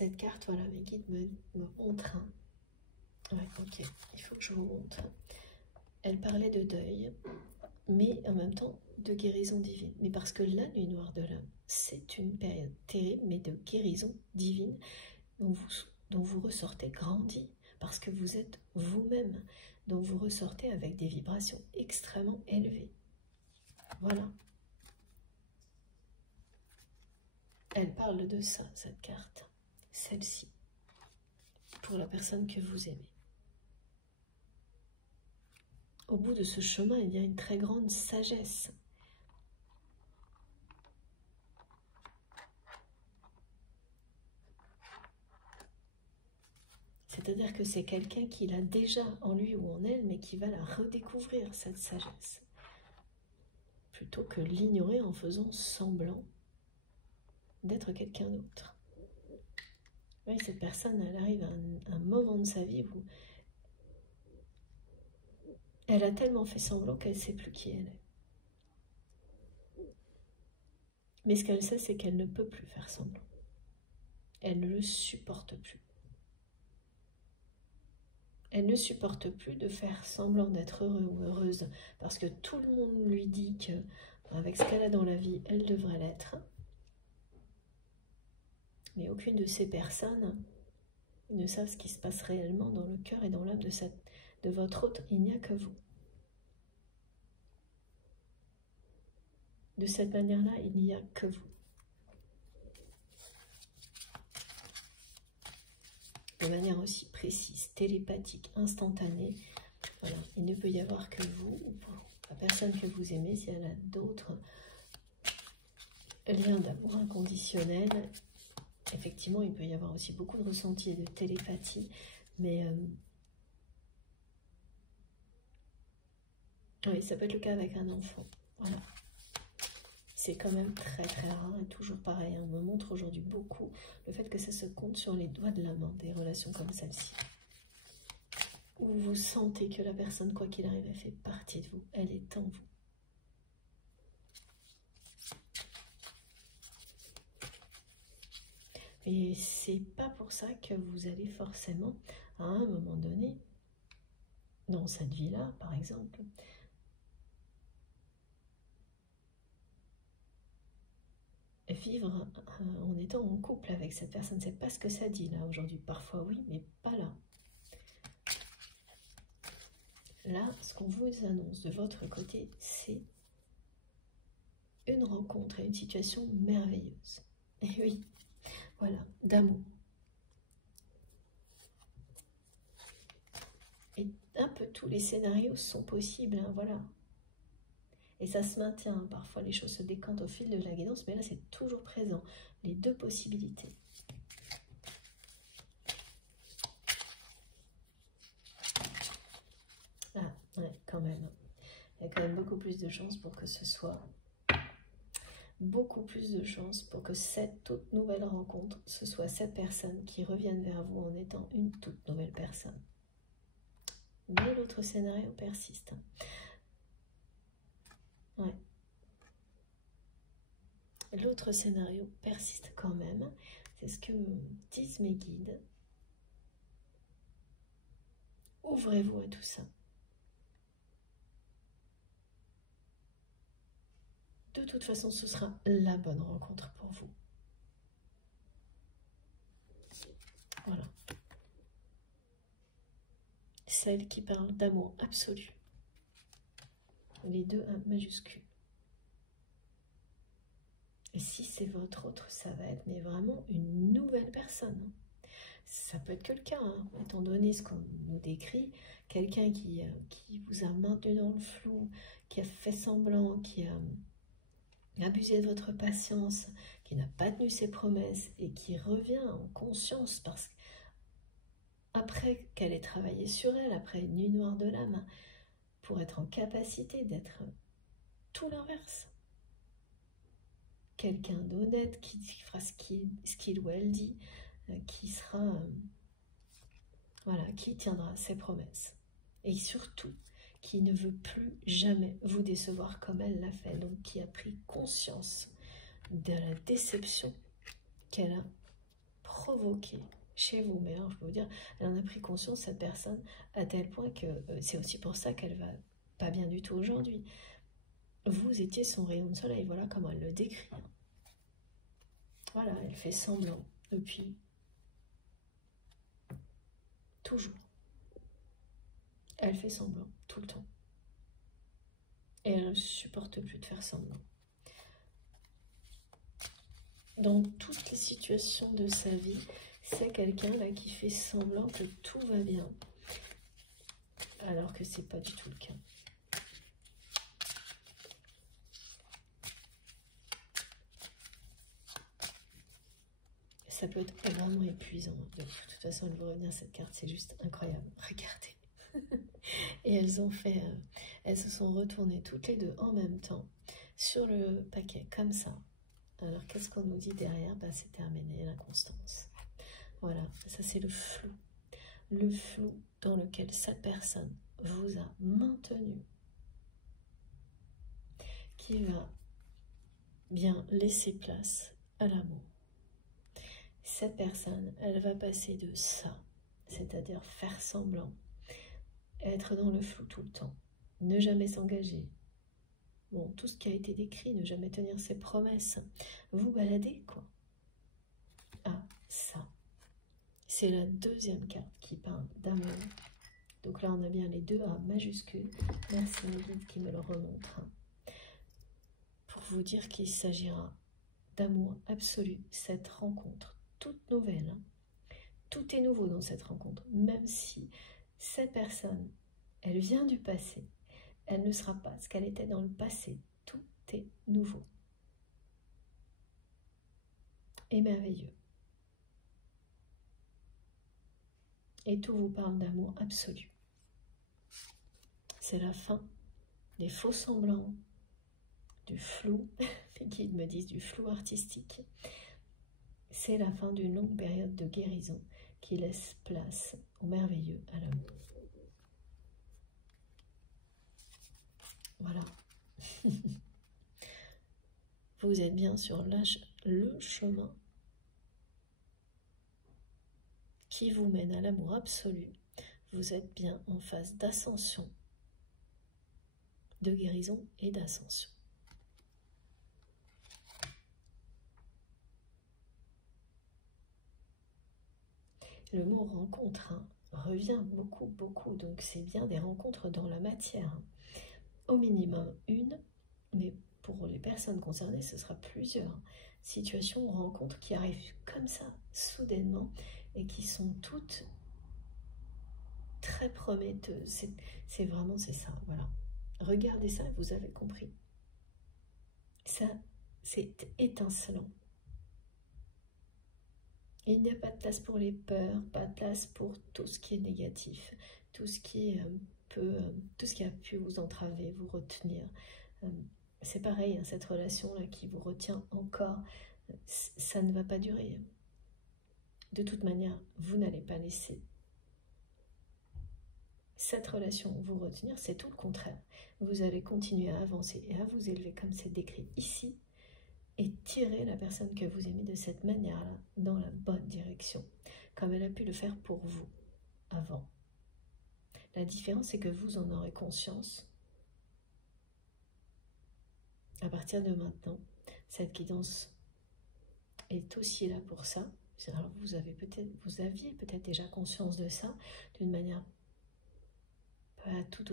cette carte, voilà, mes guides me montrent. Hein. Ouais, ok, il faut que je remonte. Elle parlait de deuil, mais en même temps de guérison divine. Mais parce que la nuit noire de l'âme, c'est une période terrible, mais de guérison divine dont vous ressortez grandi, parce que vous êtes vous-même, dont vous ressortez avec des vibrations extrêmement élevées. Voilà. Elle parle de ça, cette carte, celle-ci, pour la personne que vous aimez. Au bout de ce chemin, il y a une très grande sagesse. C'est-à-dire que c'est quelqu'un qui l'a déjà en lui ou en elle, mais qui va la redécouvrir, cette sagesse. Plutôt que l'ignorer en faisant semblant d'être quelqu'un d'autre. Oui, cette personne, elle arrive à un moment de sa vie où elle a tellement fait semblant qu'elle ne sait plus qui elle est. Mais ce qu'elle sait, c'est qu'elle ne peut plus faire semblant. Elle ne le supporte plus. Elle ne supporte plus de faire semblant d'être heureux ou heureuse parce que tout le monde lui dit qu'avec ce qu'elle a dans la vie, elle devrait l'être. Mais aucune de ces personnes ne savent ce qui se passe réellement dans le cœur et dans l'âme de votre autre. Il n'y a que vous. De cette manière-là, il n'y a que vous. De manière aussi précise, télépathique, instantanée. Voilà. Il ne peut y avoir que vous, ou la personne que vous aimez, si elle a d'autres liens d'amour inconditionnel. Effectivement, il peut y avoir aussi beaucoup de ressenti et de télépathie, mais oui, ça peut être le cas avec un enfant. Voilà. C'est quand même très très rare et toujours pareil. On me montre aujourd'hui beaucoup le fait que ça se compte sur les doigts de la main, des relations comme celle-ci. Où vous sentez que la personne, quoi qu'il arrive, elle fait partie de vous. Elle est en vous. Et c'est pas pour ça que vous allez forcément, à un moment donné, dans cette vie-là, par exemple, vivre en étant en couple avec cette personne. C'est pas ce que ça dit là aujourd'hui. Parfois oui, mais pas là. Là, ce qu'on vous annonce de votre côté, c'est une rencontre et une situation merveilleuse. Et oui, voilà, d'amour. Et un peu tous les scénarios sont possibles, hein, voilà. Et ça se maintient, hein. Parfois les choses se décantent au fil de la guidance, mais là c'est toujours présent, les deux possibilités. Ah, ouais, quand même. Il y a quand même beaucoup plus de chances pour que ce soit... Beaucoup plus de chances pour que cette toute nouvelle rencontre, ce soit cette personne qui revienne vers vous en étant une toute nouvelle personne. Mais l'autre scénario persiste. Ouais. L'autre scénario persiste quand même. C'est ce que me disent mes guides. Ouvrez-vous à tout ça. De toute façon, ce sera la bonne rencontre pour vous. Voilà. Celle qui parle d'amour absolu. Les deux A majuscules. Et si c'est votre autre, ça va être mais vraiment une nouvelle personne. Ça peut être que le cas, hein, étant donné ce qu'on nous décrit. Quelqu'un qui vous a maintenu dans le flou, qui a fait semblant, qui a abusé de votre patience, qui n'a pas tenu ses promesses et qui revient en conscience parce qu'après qu'elle ait travaillé sur elle, après une nuit noire de l'âme, pour être en capacité d'être tout l'inverse. Quelqu'un d'honnête qui fera ce qu'il ou elle dit, qui sera, voilà, qui tiendra ses promesses. Et surtout, qui ne veut plus jamais vous décevoir comme elle l'a fait, donc qui a pris conscience de la déception qu'elle a provoqué chez vous. Mais alors, je peux vous dire, elle en a pris conscience, cette personne, à tel point que c'est aussi pour ça qu'elle va pas bien du tout aujourd'hui. Vous étiez son rayon de soleil, voilà comment elle le décrit. Voilà, elle fait semblant depuis toujours. Elle fait semblant tout le temps. Et elle ne supporte plus de faire semblant. Dans toutes les situations de sa vie, c'est quelqu'un là qui fait semblant que tout va bien, alors que c'est pas du tout le cas. Ça peut être vraiment épuisant. De toute façon, elle vous revient cette carte, c'est juste incroyable. Regardez. Et elles se sont retournées toutes les deux en même temps sur le paquet, comme ça. Alors, qu'est-ce qu'on nous dit derrière? Ben, c'est terminé, l'inconstance. Voilà, ça c'est le flou. Le flou dans lequel cette personne vous a maintenu, qui va bien laisser place à l'amour. Cette personne, elle va passer de ça, c'est-à-dire faire semblant, être dans le flou tout le temps, ne jamais s'engager. Bon, tout ce qui a été décrit, ne jamais tenir ses promesses, vous balader, quoi. Ah, ça. C'est la deuxième carte qui parle d'amour. Donc là, on a bien les deux A majuscules. Merci mes guides qui me le remontrent. Pour vous dire qu'il s'agira d'amour absolu, cette rencontre toute nouvelle. Hein. Tout est nouveau dans cette rencontre, même si cette personne, elle vient du passé, elle ne sera pas ce qu'elle était dans le passé. Tout est nouveau et merveilleux. Et tout vous parle d'amour absolu. C'est la fin des faux semblants, du flou, les guides me disent du flou artistique. C'est la fin d'une longue période de guérison qui laisse place au merveilleux, à l'amour. Voilà. Vous êtes bien sur le chemin qui vous mène à l'amour absolu. Vous êtes bien en phase d'ascension, de guérison et d'ascension. Le mot rencontre revient beaucoup, donc c'est bien des rencontres dans la matière. Au minimum une, mais pour les personnes concernées, ce sera plusieurs situations ou rencontres qui arrivent comme ça, soudainement, et qui sont toutes très prometteuses. C'est vraiment, c'est ça, voilà. Regardez ça, vous avez compris. Ça, c'est étincelant. Il n'y a pas de place pour les peurs, pas de place pour tout ce qui est négatif, tout ce qui tout ce qui a pu vous entraver, vous retenir. C'est pareil, hein, cette relation-là qui vous retient encore, ça ne va pas durer. De toute manière, vous n'allez pas laisser cette relation vous retenir, c'est tout le contraire. Vous allez continuer à avancer et à vous élever comme c'est décrit ici, et tirer la personne que vous aimez de cette manière-là dans la bonne direction, comme elle a pu le faire pour vous avant. La différence, c'est que vous en aurez conscience à partir de maintenant. Cette guidance est aussi là pour ça. Alors vous aviez peut-être déjà conscience de ça, d'une manière pas tout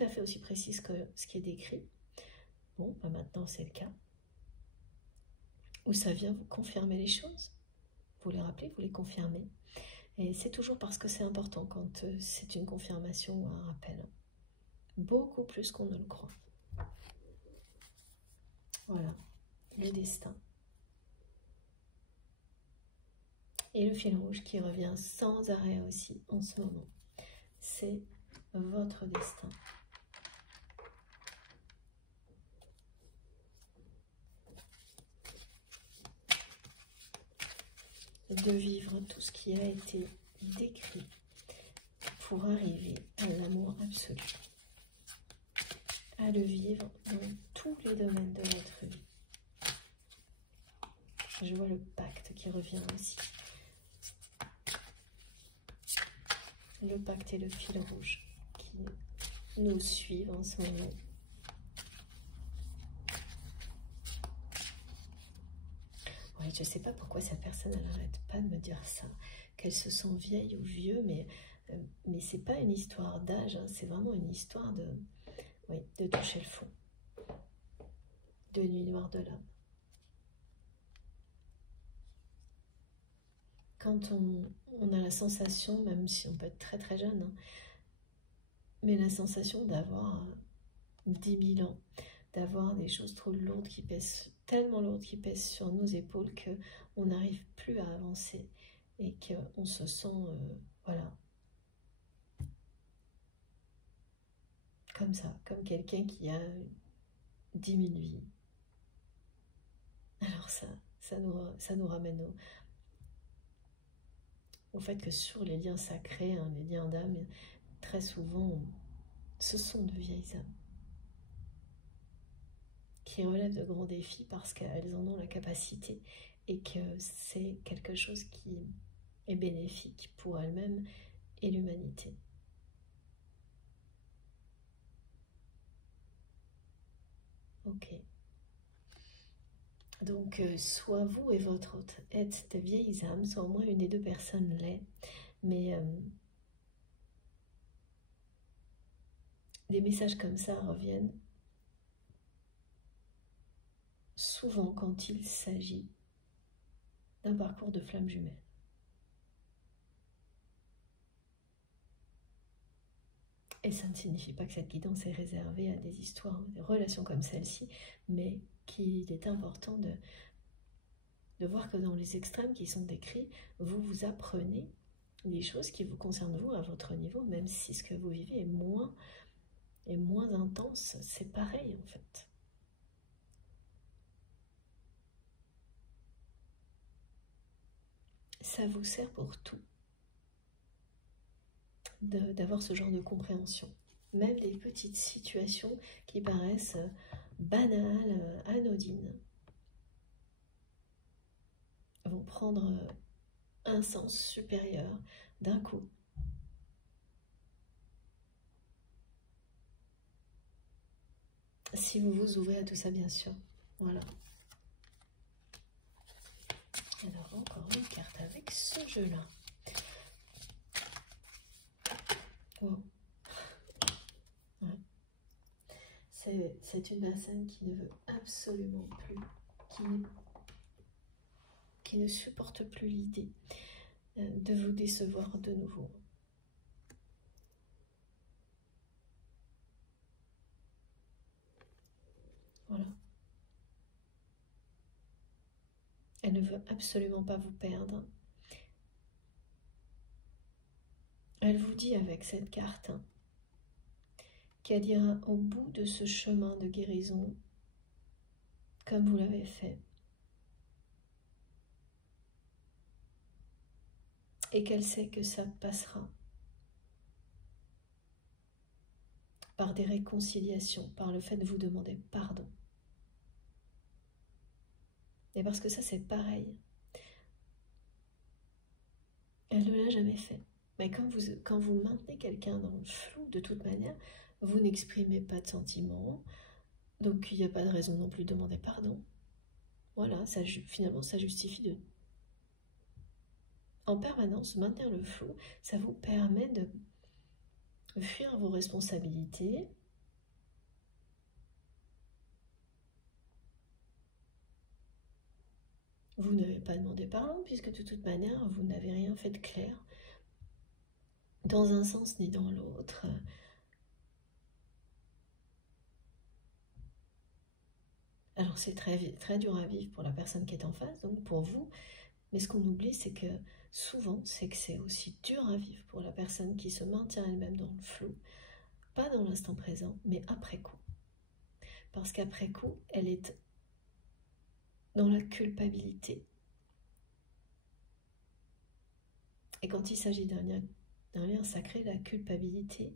à fait aussi précise que ce qui est décrit. Bon, bah maintenant c'est le cas. Où ça vient vous confirmer les choses, vous les rappelez, vous les confirmez. Et c'est toujours parce que c'est important quand c'est une confirmation ou un rappel. Beaucoup plus qu'on ne le croit. Voilà, le destin. Et le fil rouge qui revient sans arrêt aussi en ce moment. C'est votre destin. De vivre tout ce qui a été décrit pour arriver à l'amour absolu. À le vivre dans tous les domaines de votre vie. Je vois le pacte qui revient aussi. Le pacte et le fil rouge qui nous suivent en ce moment. Oui, je ne sais pas pourquoi cette personne n'arrête pas de me dire ça, qu'elle se sent vieille ou vieux, mais ce n'est pas une histoire d'âge, hein, c'est vraiment une histoire de, oui, de toucher le fond, de nuit noire de l'âme. Quand on a la sensation, même si on peut être très très jeune, hein, mais la sensation d'avoir 10 000 ans, d'avoir des choses trop lourdes qui pèsent, tellement lourdes qui pèsent sur nos épaules qu'on n'arrive plus à avancer et qu'on se sent, voilà, comme ça, comme quelqu'un qui a 10 000 vies. Alors ça nous ramène au fait que sur les liens sacrés, hein, les liens d'âme, très souvent, ce sont de vieilles âmes qui relèvent de grands défis parce qu'elles en ont la capacité et que c'est quelque chose qui est bénéfique pour elles-mêmes et l'humanité. Ok. Donc, soit vous et votre hôte êtes de vieilles âmes, soit au moins une des deux personnes l'est, mais des messages comme ça reviennent souvent quand il s'agit d'un parcours de flamme jumelle. Et ça ne signifie pas que cette guidance est réservée à des histoires, des relations comme celle-ci, mais qu'il est important de voir que dans les extrêmes qui sont décrits, vous apprenez des choses qui vous concernent vous à votre niveau, même si ce que vous vivez est moins intense, c'est pareil en fait. Ça vous sert pour tout, d'avoir ce genre de compréhension. Même des petites situations qui paraissent banales, anodines, vont prendre un sens supérieur d'un coup. Si vous vous ouvrez à tout ça, bien sûr. Voilà. Alors, encore une carte avec ce jeu-là. Oh. Ouais. C'est une personne qui ne veut absolument plus, qui ne supporte plus l'idée de vous décevoir de nouveau. Voilà. Elle ne veut absolument pas vous perdre. Elle vous dit avec cette carte qu'elle ira au bout de ce chemin de guérison comme vous l'avez fait. Et qu'elle sait que ça passera par des réconciliations, par le fait de vous demander pardon. Et parce que ça, c'est pareil. Elle ne l'a jamais fait. Mais quand vous maintenez quelqu'un dans le flou, de toute manière, vous n'exprimez pas de sentiments, donc il n'y a pas de raison non plus de demander pardon. Voilà, finalement, ça justifie de... En permanence, maintenir le flou, ça vous permet de fuir vos responsabilités, vous n'avez pas demandé pardon, puisque de toute manière, vous n'avez rien fait de clair, dans un sens ni dans l'autre. Alors c'est très dur à vivre pour la personne qui est en face, donc pour vous, mais ce qu'on oublie, c'est que souvent, c'est que c'est aussi dur à vivre pour la personne qui se maintient elle-même dans le flou, pas dans l'instant présent, mais après coup. Parce qu'après coup, elle est dans la culpabilité. Et quand il s'agit d'un lien sacré, la culpabilité,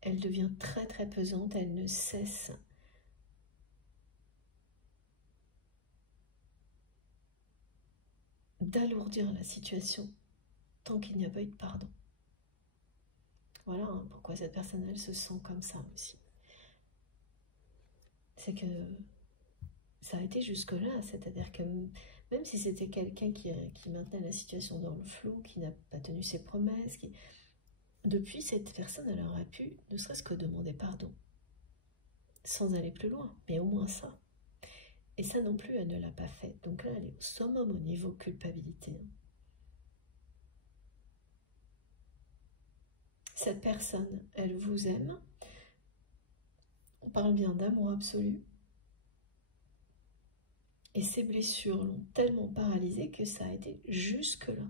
elle devient très très pesante, elle ne cesse d'alourdir la situation tant qu'il n'y a pas eu de pardon. Voilà hein, pourquoi cette personne, elle se sent comme ça aussi. C'est que ça a été jusque-là, c'est-à-dire que même si c'était quelqu'un qui maintenait la situation dans le flou, qui n'a pas tenu ses promesses, depuis cette personne, elle aurait pu ne serait-ce que demander pardon, sans aller plus loin, mais au moins ça. Et ça non plus, elle ne l'a pas fait. Donc là, elle est au summum au niveau culpabilité. Cette personne, elle vous aime. On parle bien d'amour absolu. Et ces blessures l'ont tellement paralysée que ça a été jusque-là.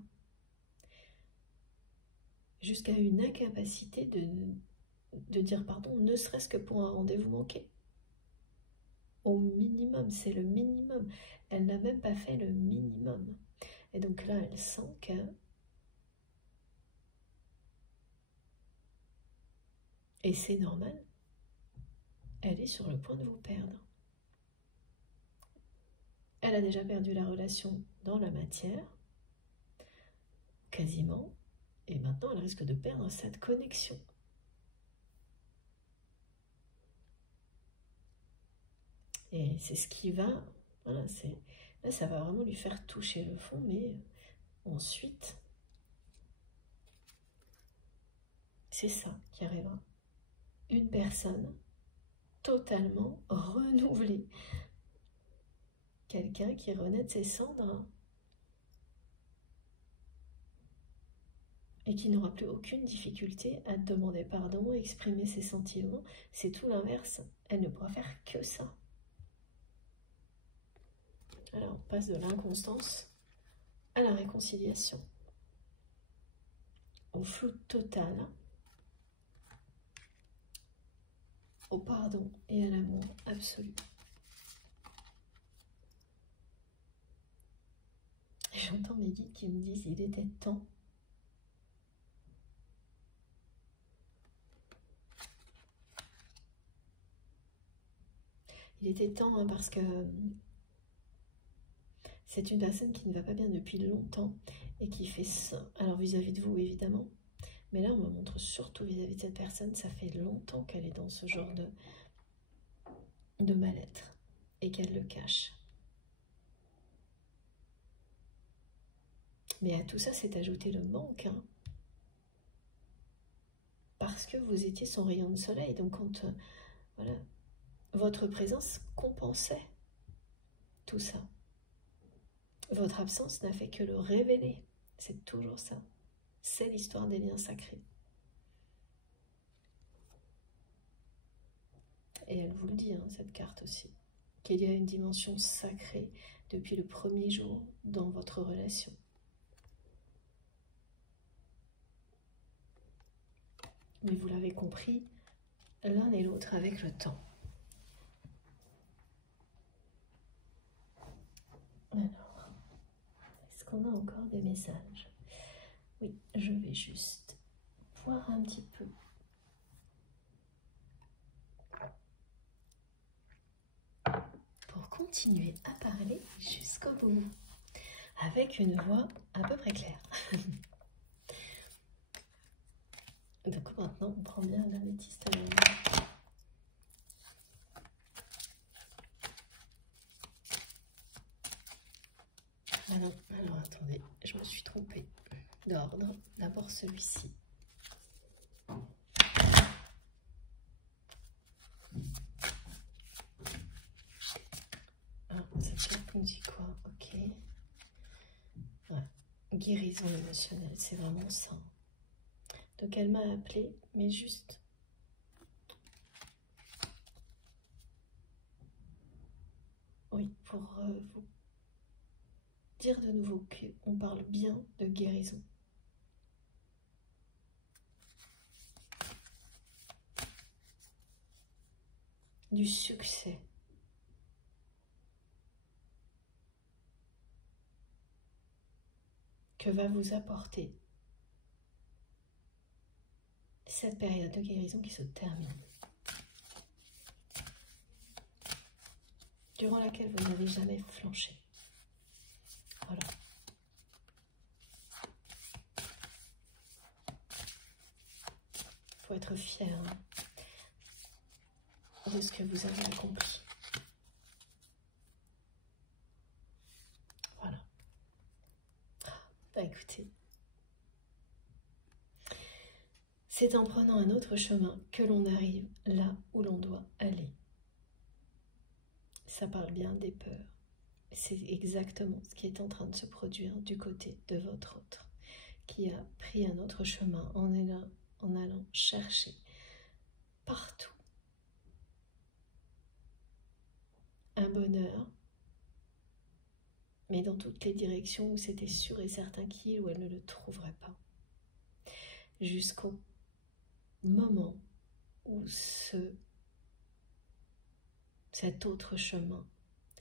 Jusqu'à une incapacité de dire pardon, ne serait-ce que pour un rendez-vous manqué. Au minimum, c'est le minimum. Elle n'a même pas fait le minimum. Et donc là, elle sent que et c'est normal, elle est sur le point de vous perdre. Elle a déjà perdu la relation dans la matière, quasiment, et maintenant elle risque de perdre cette connexion. Et c'est ce qui va, voilà, là ça va vraiment lui faire toucher le fond, mais ensuite, c'est ça qui arrivera. Une personne totalement renouvelée. Quelqu'un qui renaît de ses cendres et qui n'aura plus aucune difficulté à demander pardon, à exprimer ses sentiments. C'est tout l'inverse. Elle ne pourra faire que ça. Alors, on passe de l'inconstance à la réconciliation, au flou total, au pardon et à l'amour absolu. J'entends mes guides qui me disent il était temps. Il était temps hein, parce que c'est une personne qui ne va pas bien depuis longtemps et qui fait ça. Alors vis-à-vis de vous évidemment, mais là on me montre surtout vis-à-vis de cette personne, ça fait longtemps qu'elle est dans ce genre de mal-être et qu'elle le cache. Mais à tout ça s'est ajouté le manque. Hein, parce que vous étiez son rayon de soleil. Donc quand voilà, votre présence compensait tout ça. Votre absence n'a fait que le révéler. C'est toujours ça. C'est l'histoire des liens sacrés. Et elle vous le dit, hein, cette carte aussi, qu'il y a une dimension sacrée depuis le premier jour dans votre relation. Mais vous l'avez compris, l'un et l'autre avec le temps. Alors, est-ce qu'on a encore des messages? Oui, je vais juste voir un petit peu. Pour continuer à parler jusqu'au bout, avec une voix à peu près claire. Donc maintenant, on prend bien l'améthyste à la main. Alors attendez, je me suis trompée d'ordre. D'abord celui-ci. Alors, cette carte nous dit quoi? Ok. Ouais. Guérison émotionnelle, c'est vraiment ça. Donc elle m'a appelé, mais juste oui, pour vous dire de nouveau qu'on parle bien de guérison. Du succès. Que va vous apporter cette période de guérison qui se termine, durant laquelle vous n'avez jamais flanché. Voilà. faut être fier de ce que vous avez accompli. Voilà. Bah écoutez, c'est en prenant un autre chemin que l'on arrive là où l'on doit aller. Ça parle bien des peurs. C'est exactement ce qui est en train de se produire du côté de votre autre, qui a pris un autre chemin en allant chercher partout un bonheur, mais dans toutes les directions où c'était sûr et certain qu'il ou elle ne le trouverait pas. Jusqu'au moment où cet autre chemin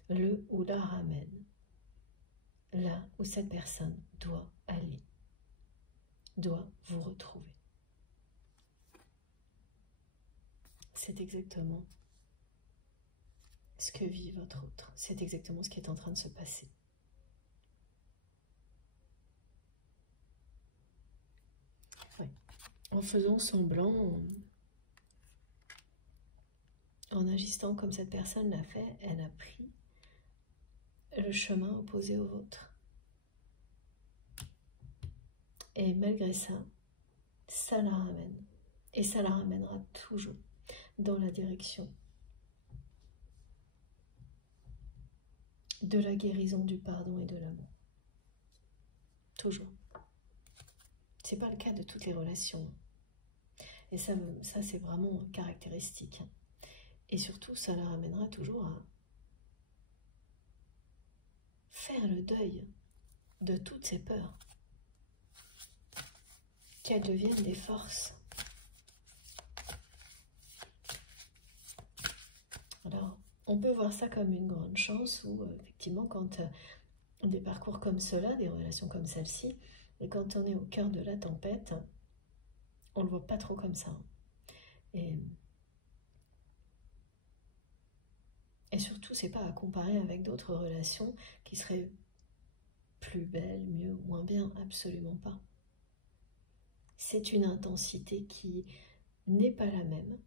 le ou la ramène là où cette personne doit aller, doit vous retrouver. C'est exactement ce que vit votre autre. C'est exactement ce qui est en train de se passer. Ouais. En faisant semblant, en agissant comme cette personne l'a fait, elle a pris le chemin opposé au vôtre. Et malgré ça, ça la ramène. Et ça la ramènera toujours dans la direction de la guérison, du pardon et de l'amour. Toujours. C'est pas le cas de toutes les relations. Et ça c'est vraiment caractéristique. Et surtout, ça la ramènera toujours à faire le deuil de toutes ces peurs. Qu'elles deviennent des forces. Alors, on peut voir ça comme une grande chance où, effectivement, quand des parcours comme cela, des relations comme celle-ci, et quand on est au cœur de la tempête, on ne le voit pas trop comme ça. Et surtout, c'est pas à comparer avec d'autres relations qui seraient plus belles, mieux, moins bien, absolument pas. C'est une intensité qui n'est pas la même.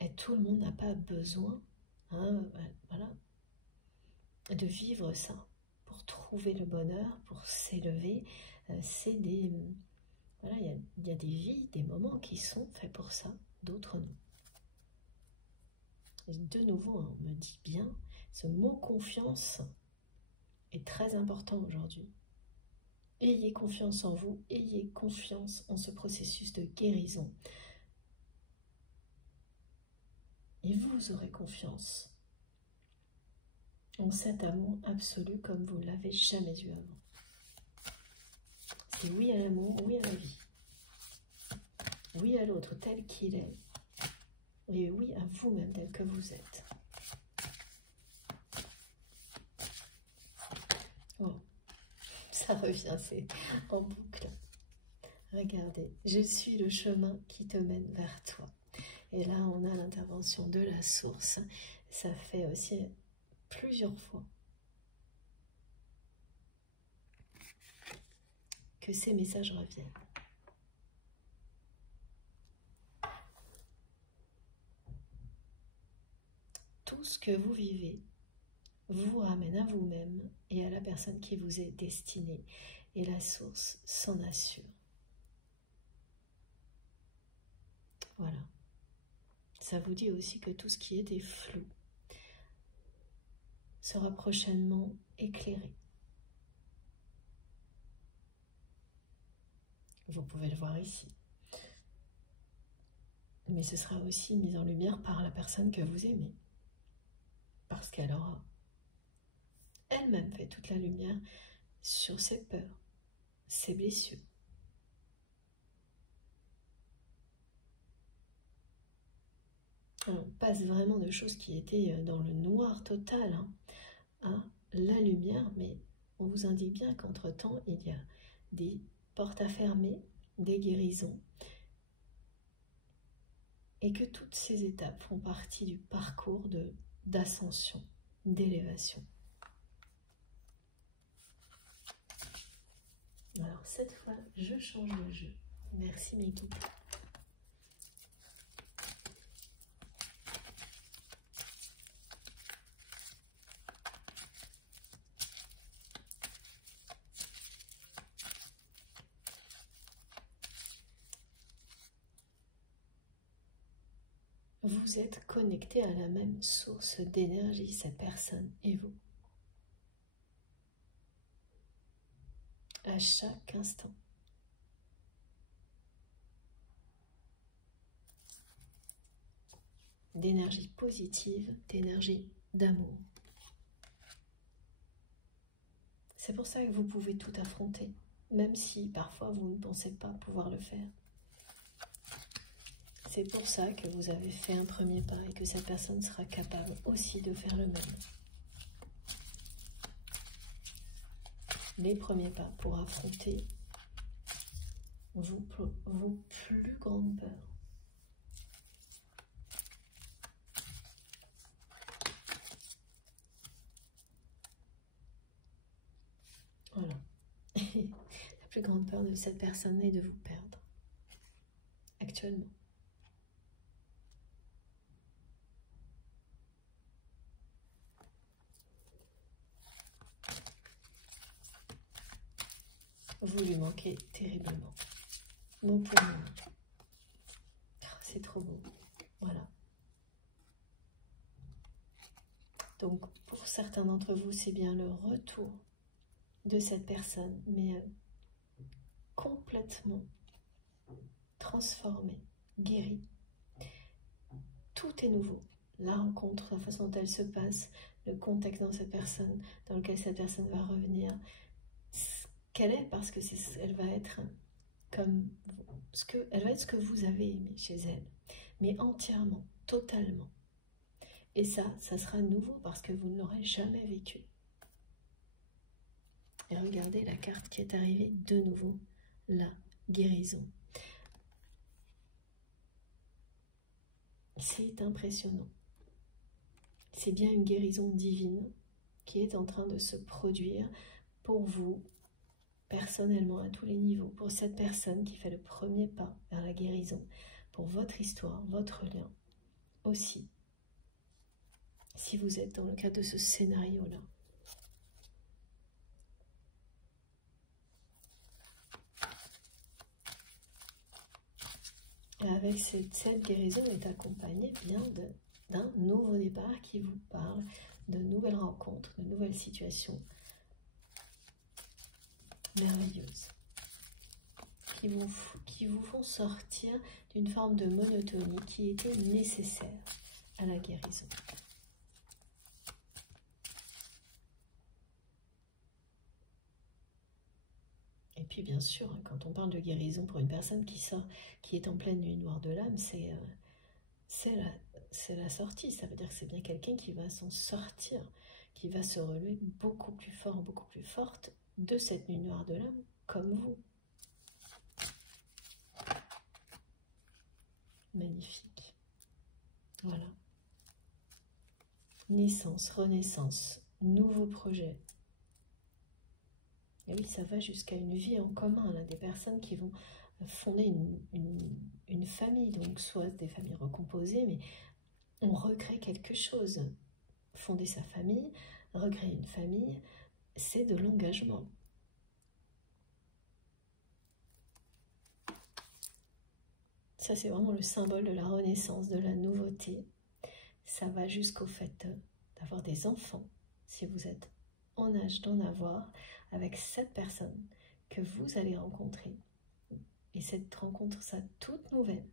Et tout le monde n'a pas besoin, voilà, de vivre ça pour trouver le bonheur, pour s'élever. Voilà, il y a des vies, des moments qui sont faits pour ça, d'autres non. Et de nouveau, on me dit bien, ce mot confiance est très important aujourd'hui. Ayez confiance en vous, ayez confiance en ce processus de guérison. Et vous aurez confiance en cet amour absolu comme vous ne l'avez jamais eu avant. C'est oui à l'amour, oui à la vie. Oui à l'autre tel qu'il est. Et oui à vous-même tel que vous êtes. Oh, ça revient, c'est en boucle. Regardez, je suis le chemin qui te mène vers toi. Et là, on a l'intervention de la source. Ça fait aussi plusieurs fois que ces messages reviennent. Tout ce que vous vivez vous ramène à vous-même et à la personne qui vous est destinée. Et la source s'en assure. Voilà. Ça vous dit aussi que tout ce qui était flou sera prochainement éclairé. Vous pouvez le voir ici. Mais ce sera aussi mis en lumière par la personne que vous aimez. Parce qu'elle aura elle-même fait toute la lumière sur ses peurs, ses blessures. On passe vraiment de choses qui étaient dans le noir total à la lumière, mais on vous indique bien qu'entre-temps, il y a des portes à fermer, des guérisons, et que toutes ces étapes font partie du parcours d'ascension, d'élévation. Alors cette fois, je change de jeu. Merci mes guides. Vous êtes connecté à la même source d'énergie, cette personne et vous. À chaque instant. D'énergie positive, d'énergie d'amour. C'est pour ça que vous pouvez tout affronter, même si parfois vous ne pensez pas pouvoir le faire. C'est pour ça que vous avez fait un premier pas et que cette personne sera capable aussi de faire le même. Les premiers pas pour affronter vos plus grandes peurs. Voilà. La plus grande peur de cette personne est de vous perdre. Actuellement. Vous lui manquez terriblement. Mot pour mot. Oh, c'est trop beau. Voilà. Donc, pour certains d'entre vous, c'est bien le retour de cette personne, mais complètement transformée, guérie. Tout est nouveau. La rencontre, la façon dont elle se passe, le contexte dans cette personne, dans lequel cette personne va revenir, ce qu'elle est, parce que elle va être comme elle va être ce que vous avez aimé chez elle, mais entièrement, totalement. Et ça sera nouveau parce que vous ne l'aurez jamais vécu. Et regardez la carte qui est arrivée de nouveau, la guérison. C'est impressionnant. C'est bien une guérison divine qui est en train de se produire pour vous, personnellement, à tous les niveaux, pour cette personne qui fait le premier pas vers la guérison, pour votre histoire, votre lien aussi. Si vous êtes dans le cadre de ce scénario-là. Et avec cette guérison est accompagnée bien d'un nouveau départ qui vous parle de nouvelles rencontres, de nouvelles situations merveilleuses qui vous font sortir d'une forme de monotonie qui était nécessaire à la guérison. Et puis bien sûr, quand on parle de guérison pour une personne qui est en pleine nuit noire de l'âme, c'est la sortie. Ça veut dire que c'est bien quelqu'un qui va s'en sortir, qui va se relever beaucoup plus fort, beaucoup plus forte de cette nuit noire de l'âme, comme vous. Magnifique. Voilà. Naissance, renaissance, nouveau projet. Et oui, ça va jusqu'à une vie en commun, là, des personnes qui vont fonder une famille, donc soit des familles recomposées, mais on recrée quelque chose. Fonder sa famille, recréer une famille, c'est de l'engagement. Ça, c'est vraiment le symbole de la renaissance, de la nouveauté. Ça va jusqu'au fait d'avoir des enfants, si vous êtes en âge d'en avoir, avec cette personne que vous allez rencontrer. Et cette rencontre sera toute nouvelle.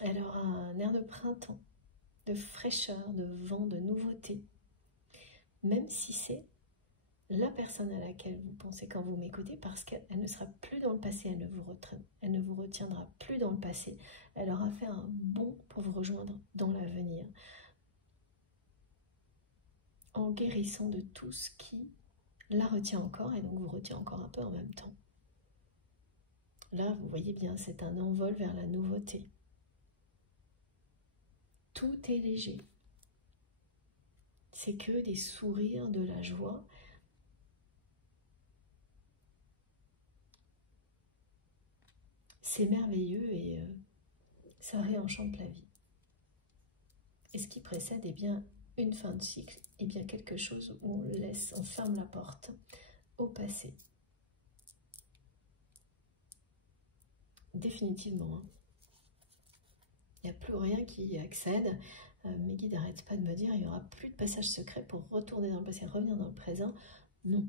Elle aura un air de printemps, de fraîcheur, de vent, de nouveauté. Même si c'est la personne à laquelle vous pensez quand vous m'écoutez, parce qu'elle ne sera plus dans le passé, elle ne vous retiendra plus dans le passé. Elle aura fait un bond pour vous rejoindre dans l'avenir, en guérissant de tout ce qui la retient encore, et donc vous retient encore un peu en même temps. Là, vous voyez bien, c'est un envol vers la nouveauté. Tout est léger. C'est que des sourires, de la joie. C'est merveilleux et ça réenchante la vie. Et ce qui précède, eh bien, une fin de cycle, eh bien, quelque chose où on ferme la porte au passé. Définitivement. Hein. Il n'y a plus rien qui y accède. Mes guides n'arrêtent pas de me dire, il n'y aura plus de passage secret pour retourner dans le passé, revenir dans le présent. Non,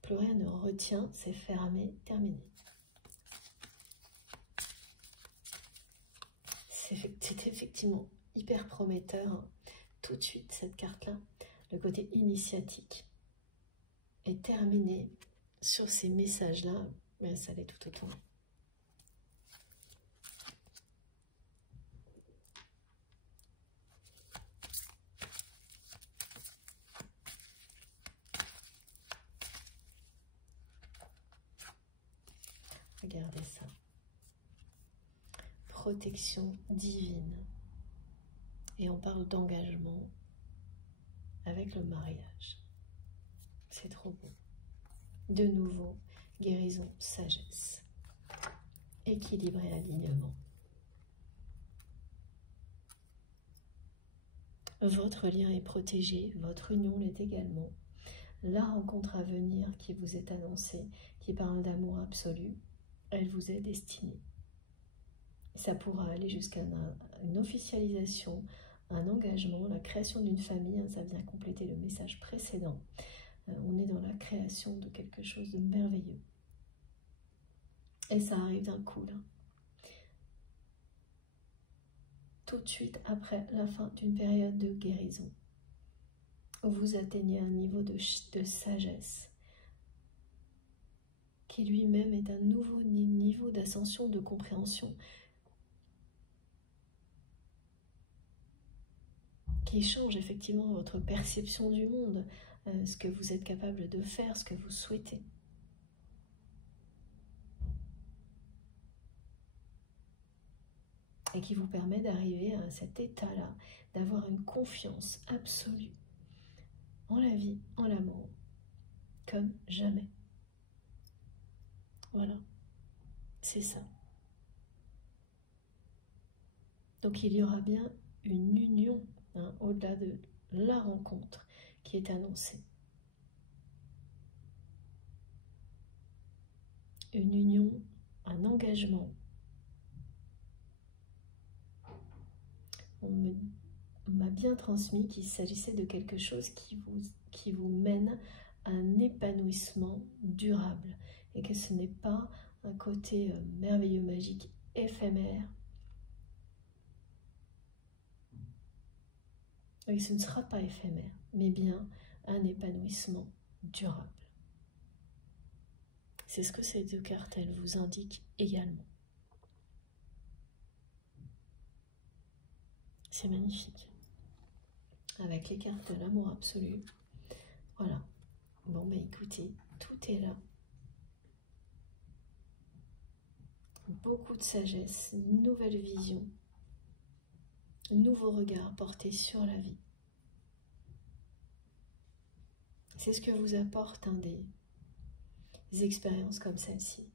plus rien ne retient, c'est fermé, terminé. C'est effectivement hyper prometteur, hein. Tout de suite, cette carte-là, le côté initiatique est terminé sur ces messages-là, mais ça l'est tout autant. Regardez ça. Protection divine. Et on parle d'engagement avec le mariage. C'est trop beau. De nouveau, guérison, sagesse, équilibre et alignement. Votre lien est protégé, votre union l'est également. La rencontre à venir qui vous est annoncée, qui parle d'amour absolu, elle vous est destinée. Ça pourra aller jusqu'à une officialisation, un engagement, la création d'une famille, hein, ça vient compléter le message précédent. On est dans la création de quelque chose de merveilleux. Et ça arrive d'un coup, là. Tout de suite après la fin d'une période de guérison. Vous atteignez un niveau de sagesse qui lui-même est un nouveau niveau d'ascension, de compréhension, qui change effectivement votre perception du monde, ce que vous êtes capable de faire, ce que vous souhaitez. Et qui vous permet d'arriver à cet état-là, d'avoir une confiance absolue en la vie, en l'amour, comme jamais. Voilà, c'est ça. Donc il y aura bien une union, hein, au-delà de la rencontre qui est annoncée. Une union, un engagement. On m'a bien transmis qu'il s'agissait de quelque chose qui vous mène à un épanouissement durable et que ce n'est pas un côté merveilleux, magique, éphémère. Et ce ne sera pas éphémère, mais bien un épanouissement durable. C'est ce que ces deux cartes, elles vous indiquent également. C'est magnifique. Avec les cartes de l'amour absolu. Voilà. Bon, ben écoutez, tout est là. Beaucoup de sagesse, une nouvelle vision, un nouveau regard porté sur la vie. C'est ce que vous apporte des expériences comme celle-ci.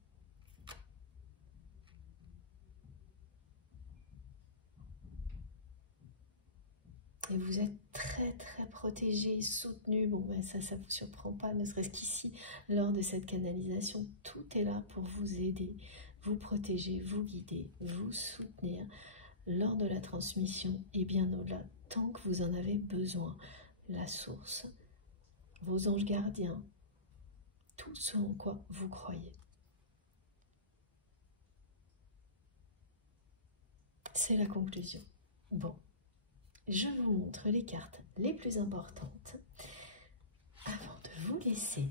Et vous êtes très très protégé, soutenu. Bon, ben ça ne vous surprend pas, ne serait-ce qu'ici, lors de cette canalisation, tout est là pour vous aider, vous protéger, vous guider, vous soutenir lors de la transmission et bien au-delà, tant que vous en avez besoin. La source, vos anges gardiens, tout ce en quoi vous croyez. C'est la conclusion. Bon. Je vous montre les cartes les plus importantes avant de vous laisser.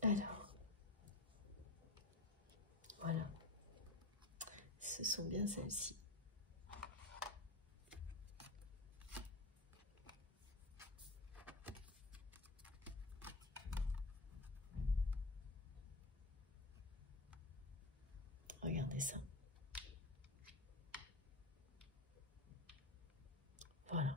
Alors, voilà, ce sont bien celles-ci. Regardez ça. Voilà.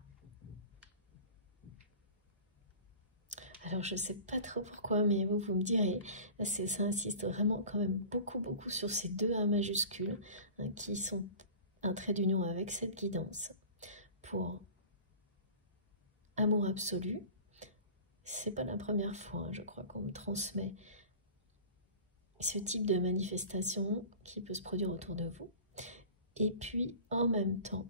Alors, je ne sais pas trop pourquoi, mais vous me direz, ça insiste vraiment quand même beaucoup sur ces deux A majuscules, hein, qui sont un trait d'union avec cette guidance. Pour amour absolu, c'est pas la première fois, hein, je crois qu'on me transmet ce type de manifestation qui peut se produire autour de vous. Et puis, en même temps,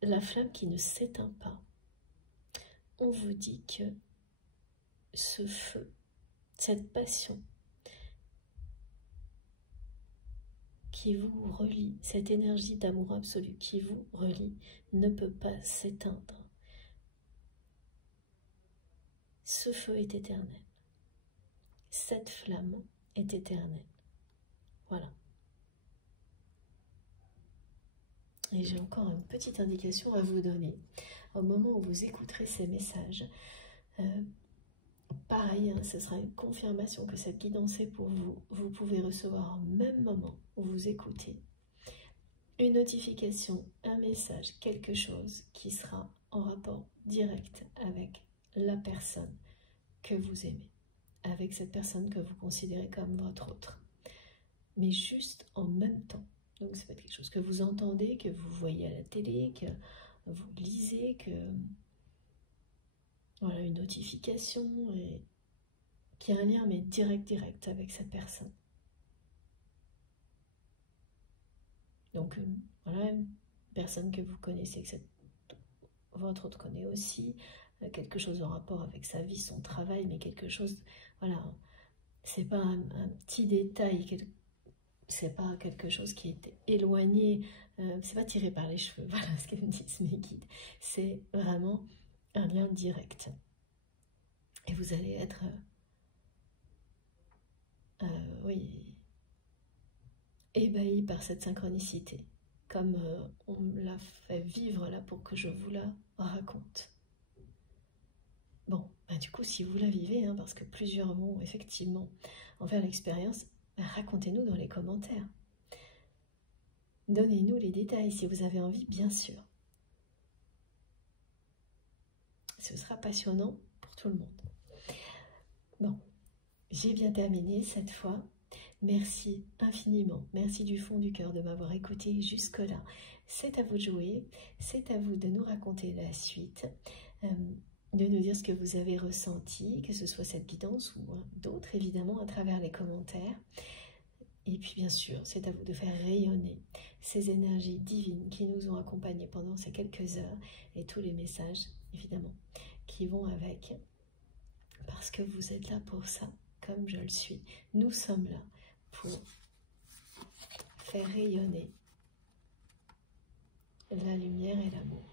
la flamme qui ne s'éteint pas. On vous dit que ce feu, cette passion qui vous relie, cette énergie d'amour absolu qui vous relie, ne peut pas s'éteindre. Ce feu est éternel. Cette flamme est éternelle. Voilà. Et j'ai encore une petite indication à vous donner. Au moment où vous écouterez ces messages, pareil, hein, ce sera une confirmation que cette guidance est pour vous. Vous pouvez recevoir au même moment où vous écoutez une notification, un message, quelque chose qui sera en rapport direct avec la personne que vous aimez, avec cette personne que vous considérez comme votre autre. Mais juste en même temps. Donc ça peut être quelque chose que vous entendez, que vous voyez à la télé, que vous lisez, que voilà, une notification et qui a un lien mais direct avec cette personne. Donc voilà, une personne que vous connaissez, que votre autre connaît aussi, quelque chose en rapport avec sa vie, son travail, mais quelque chose, voilà, c'est pas un petit détail, c'est pas quelque chose qui est éloigné, c'est pas tiré par les cheveux, voilà ce que me disent mes guides. C'est vraiment un lien direct. Et vous allez être, oui, ébahi par cette synchronicité, comme on me l'a fait vivre là pour que je vous la raconte. Bon, bah du coup, si vous la vivez, hein, parce que plusieurs vont effectivement en faire l'expérience, racontez-nous dans les commentaires. Donnez-nous les détails si vous avez envie, bien sûr. Ce sera passionnant pour tout le monde. Bon, j'ai bien terminé cette fois. Merci infiniment, merci du fond du cœur de m'avoir écouté jusque-là. C'est à vous de jouer, c'est à vous de nous raconter la suite, de nous dire ce que vous avez ressenti, que ce soit cette guidance ou d'autres évidemment à travers les commentaires. Et puis bien sûr, c'est à vous de faire rayonner ces énergies divines qui nous ont accompagnés pendant ces quelques heures et tous les messages évidemment qui vont avec, parce que vous êtes là pour ça, comme je le suis. Nous sommes là pour faire rayonner la lumière et l'amour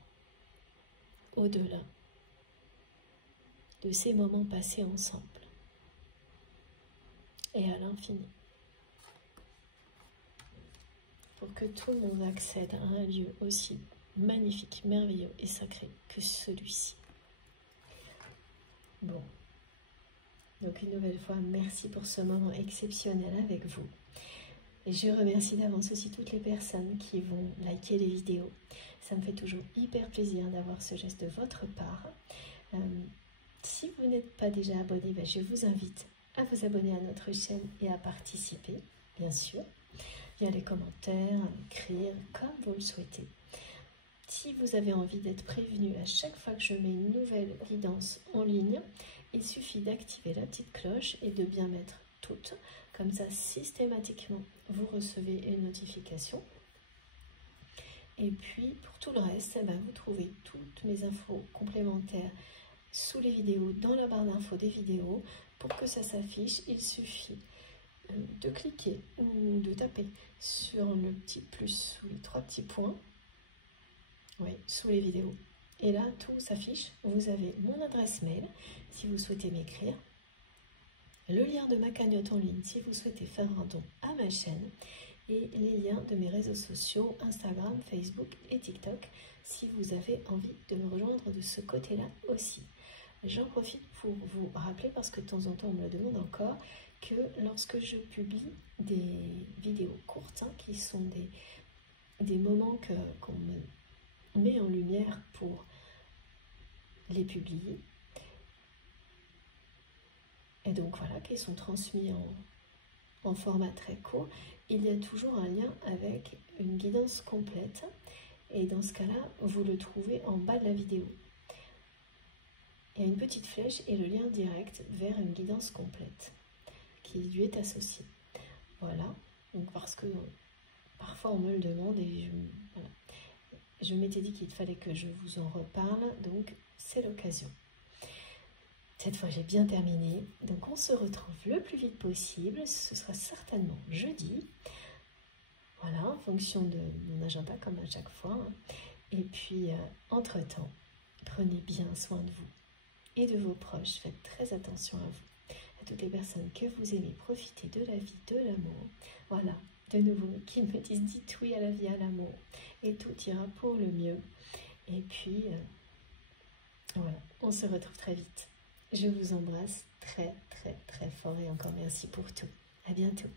au-delà de ces moments passés ensemble et à l'infini, pour que tout le monde accède à un lieu aussi magnifique, merveilleux et sacré que celui-ci. Bon, donc une nouvelle fois, merci pour ce moment exceptionnel avec vous. Et je remercie d'avance aussi toutes les personnes qui vont liker les vidéos. Ça me fait toujours hyper plaisir d'avoir ce geste de votre part. Si vous n'êtes pas déjà abonné, je vous invite à vous abonner à notre chaîne et à participer, bien sûr, via les commentaires, à écrire comme vous le souhaitez. Si vous avez envie d'être prévenu à chaque fois que je mets une nouvelle guidance en ligne, il suffit d'activer la petite cloche et de bien mettre toutes. Comme ça, systématiquement, vous recevez une notification. Et puis, pour tout le reste, vous trouvez toutes mes infos complémentaires sous les vidéos, dans la barre d'infos des vidéos. Pour que ça s'affiche, il suffit de cliquer ou de taper sur le petit plus sous les 3 petits points, oui, sous les vidéos. Et là, tout s'affiche. Vous avez mon adresse mail si vous souhaitez m'écrire, le lien de ma cagnotte en ligne si vous souhaitez faire un don à ma chaîne, et les liens de mes réseaux sociaux, Instagram, Facebook et TikTok, si vous avez envie de me rejoindre de ce côté-là aussi. J'en profite pour vous rappeler, parce que de temps en temps on me le demande encore, que lorsque je publie des vidéos courtes, qui sont des moments qu'on me met en lumière pour les publier, et donc voilà, qui sont transmis en format très court, il y a toujours un lien avec une guidance complète, et dans ce cas-là, vous le trouvez en bas de la vidéo. Il y a une petite flèche et le lien direct vers une guidance complète qui lui est associée. Voilà, donc parce que parfois on me le demande et voilà. Je m'étais dit qu'il fallait que je vous en reparle, donc c'est l'occasion. Cette fois j'ai bien terminé, donc on se retrouve le plus vite possible, ce sera certainement jeudi, voilà, en fonction de mon agenda comme à chaque fois. Et puis entre-temps, prenez bien soin de vous et de vos proches, faites très attention à vous, à toutes les personnes que vous aimez, profiter de la vie, de l'amour, voilà, de nouveau, qui me disent dites oui à la vie, à l'amour, et tout ira pour le mieux. Et puis voilà, on se retrouve très vite. Je vous embrasse très très très fort et encore merci pour tout. À bientôt.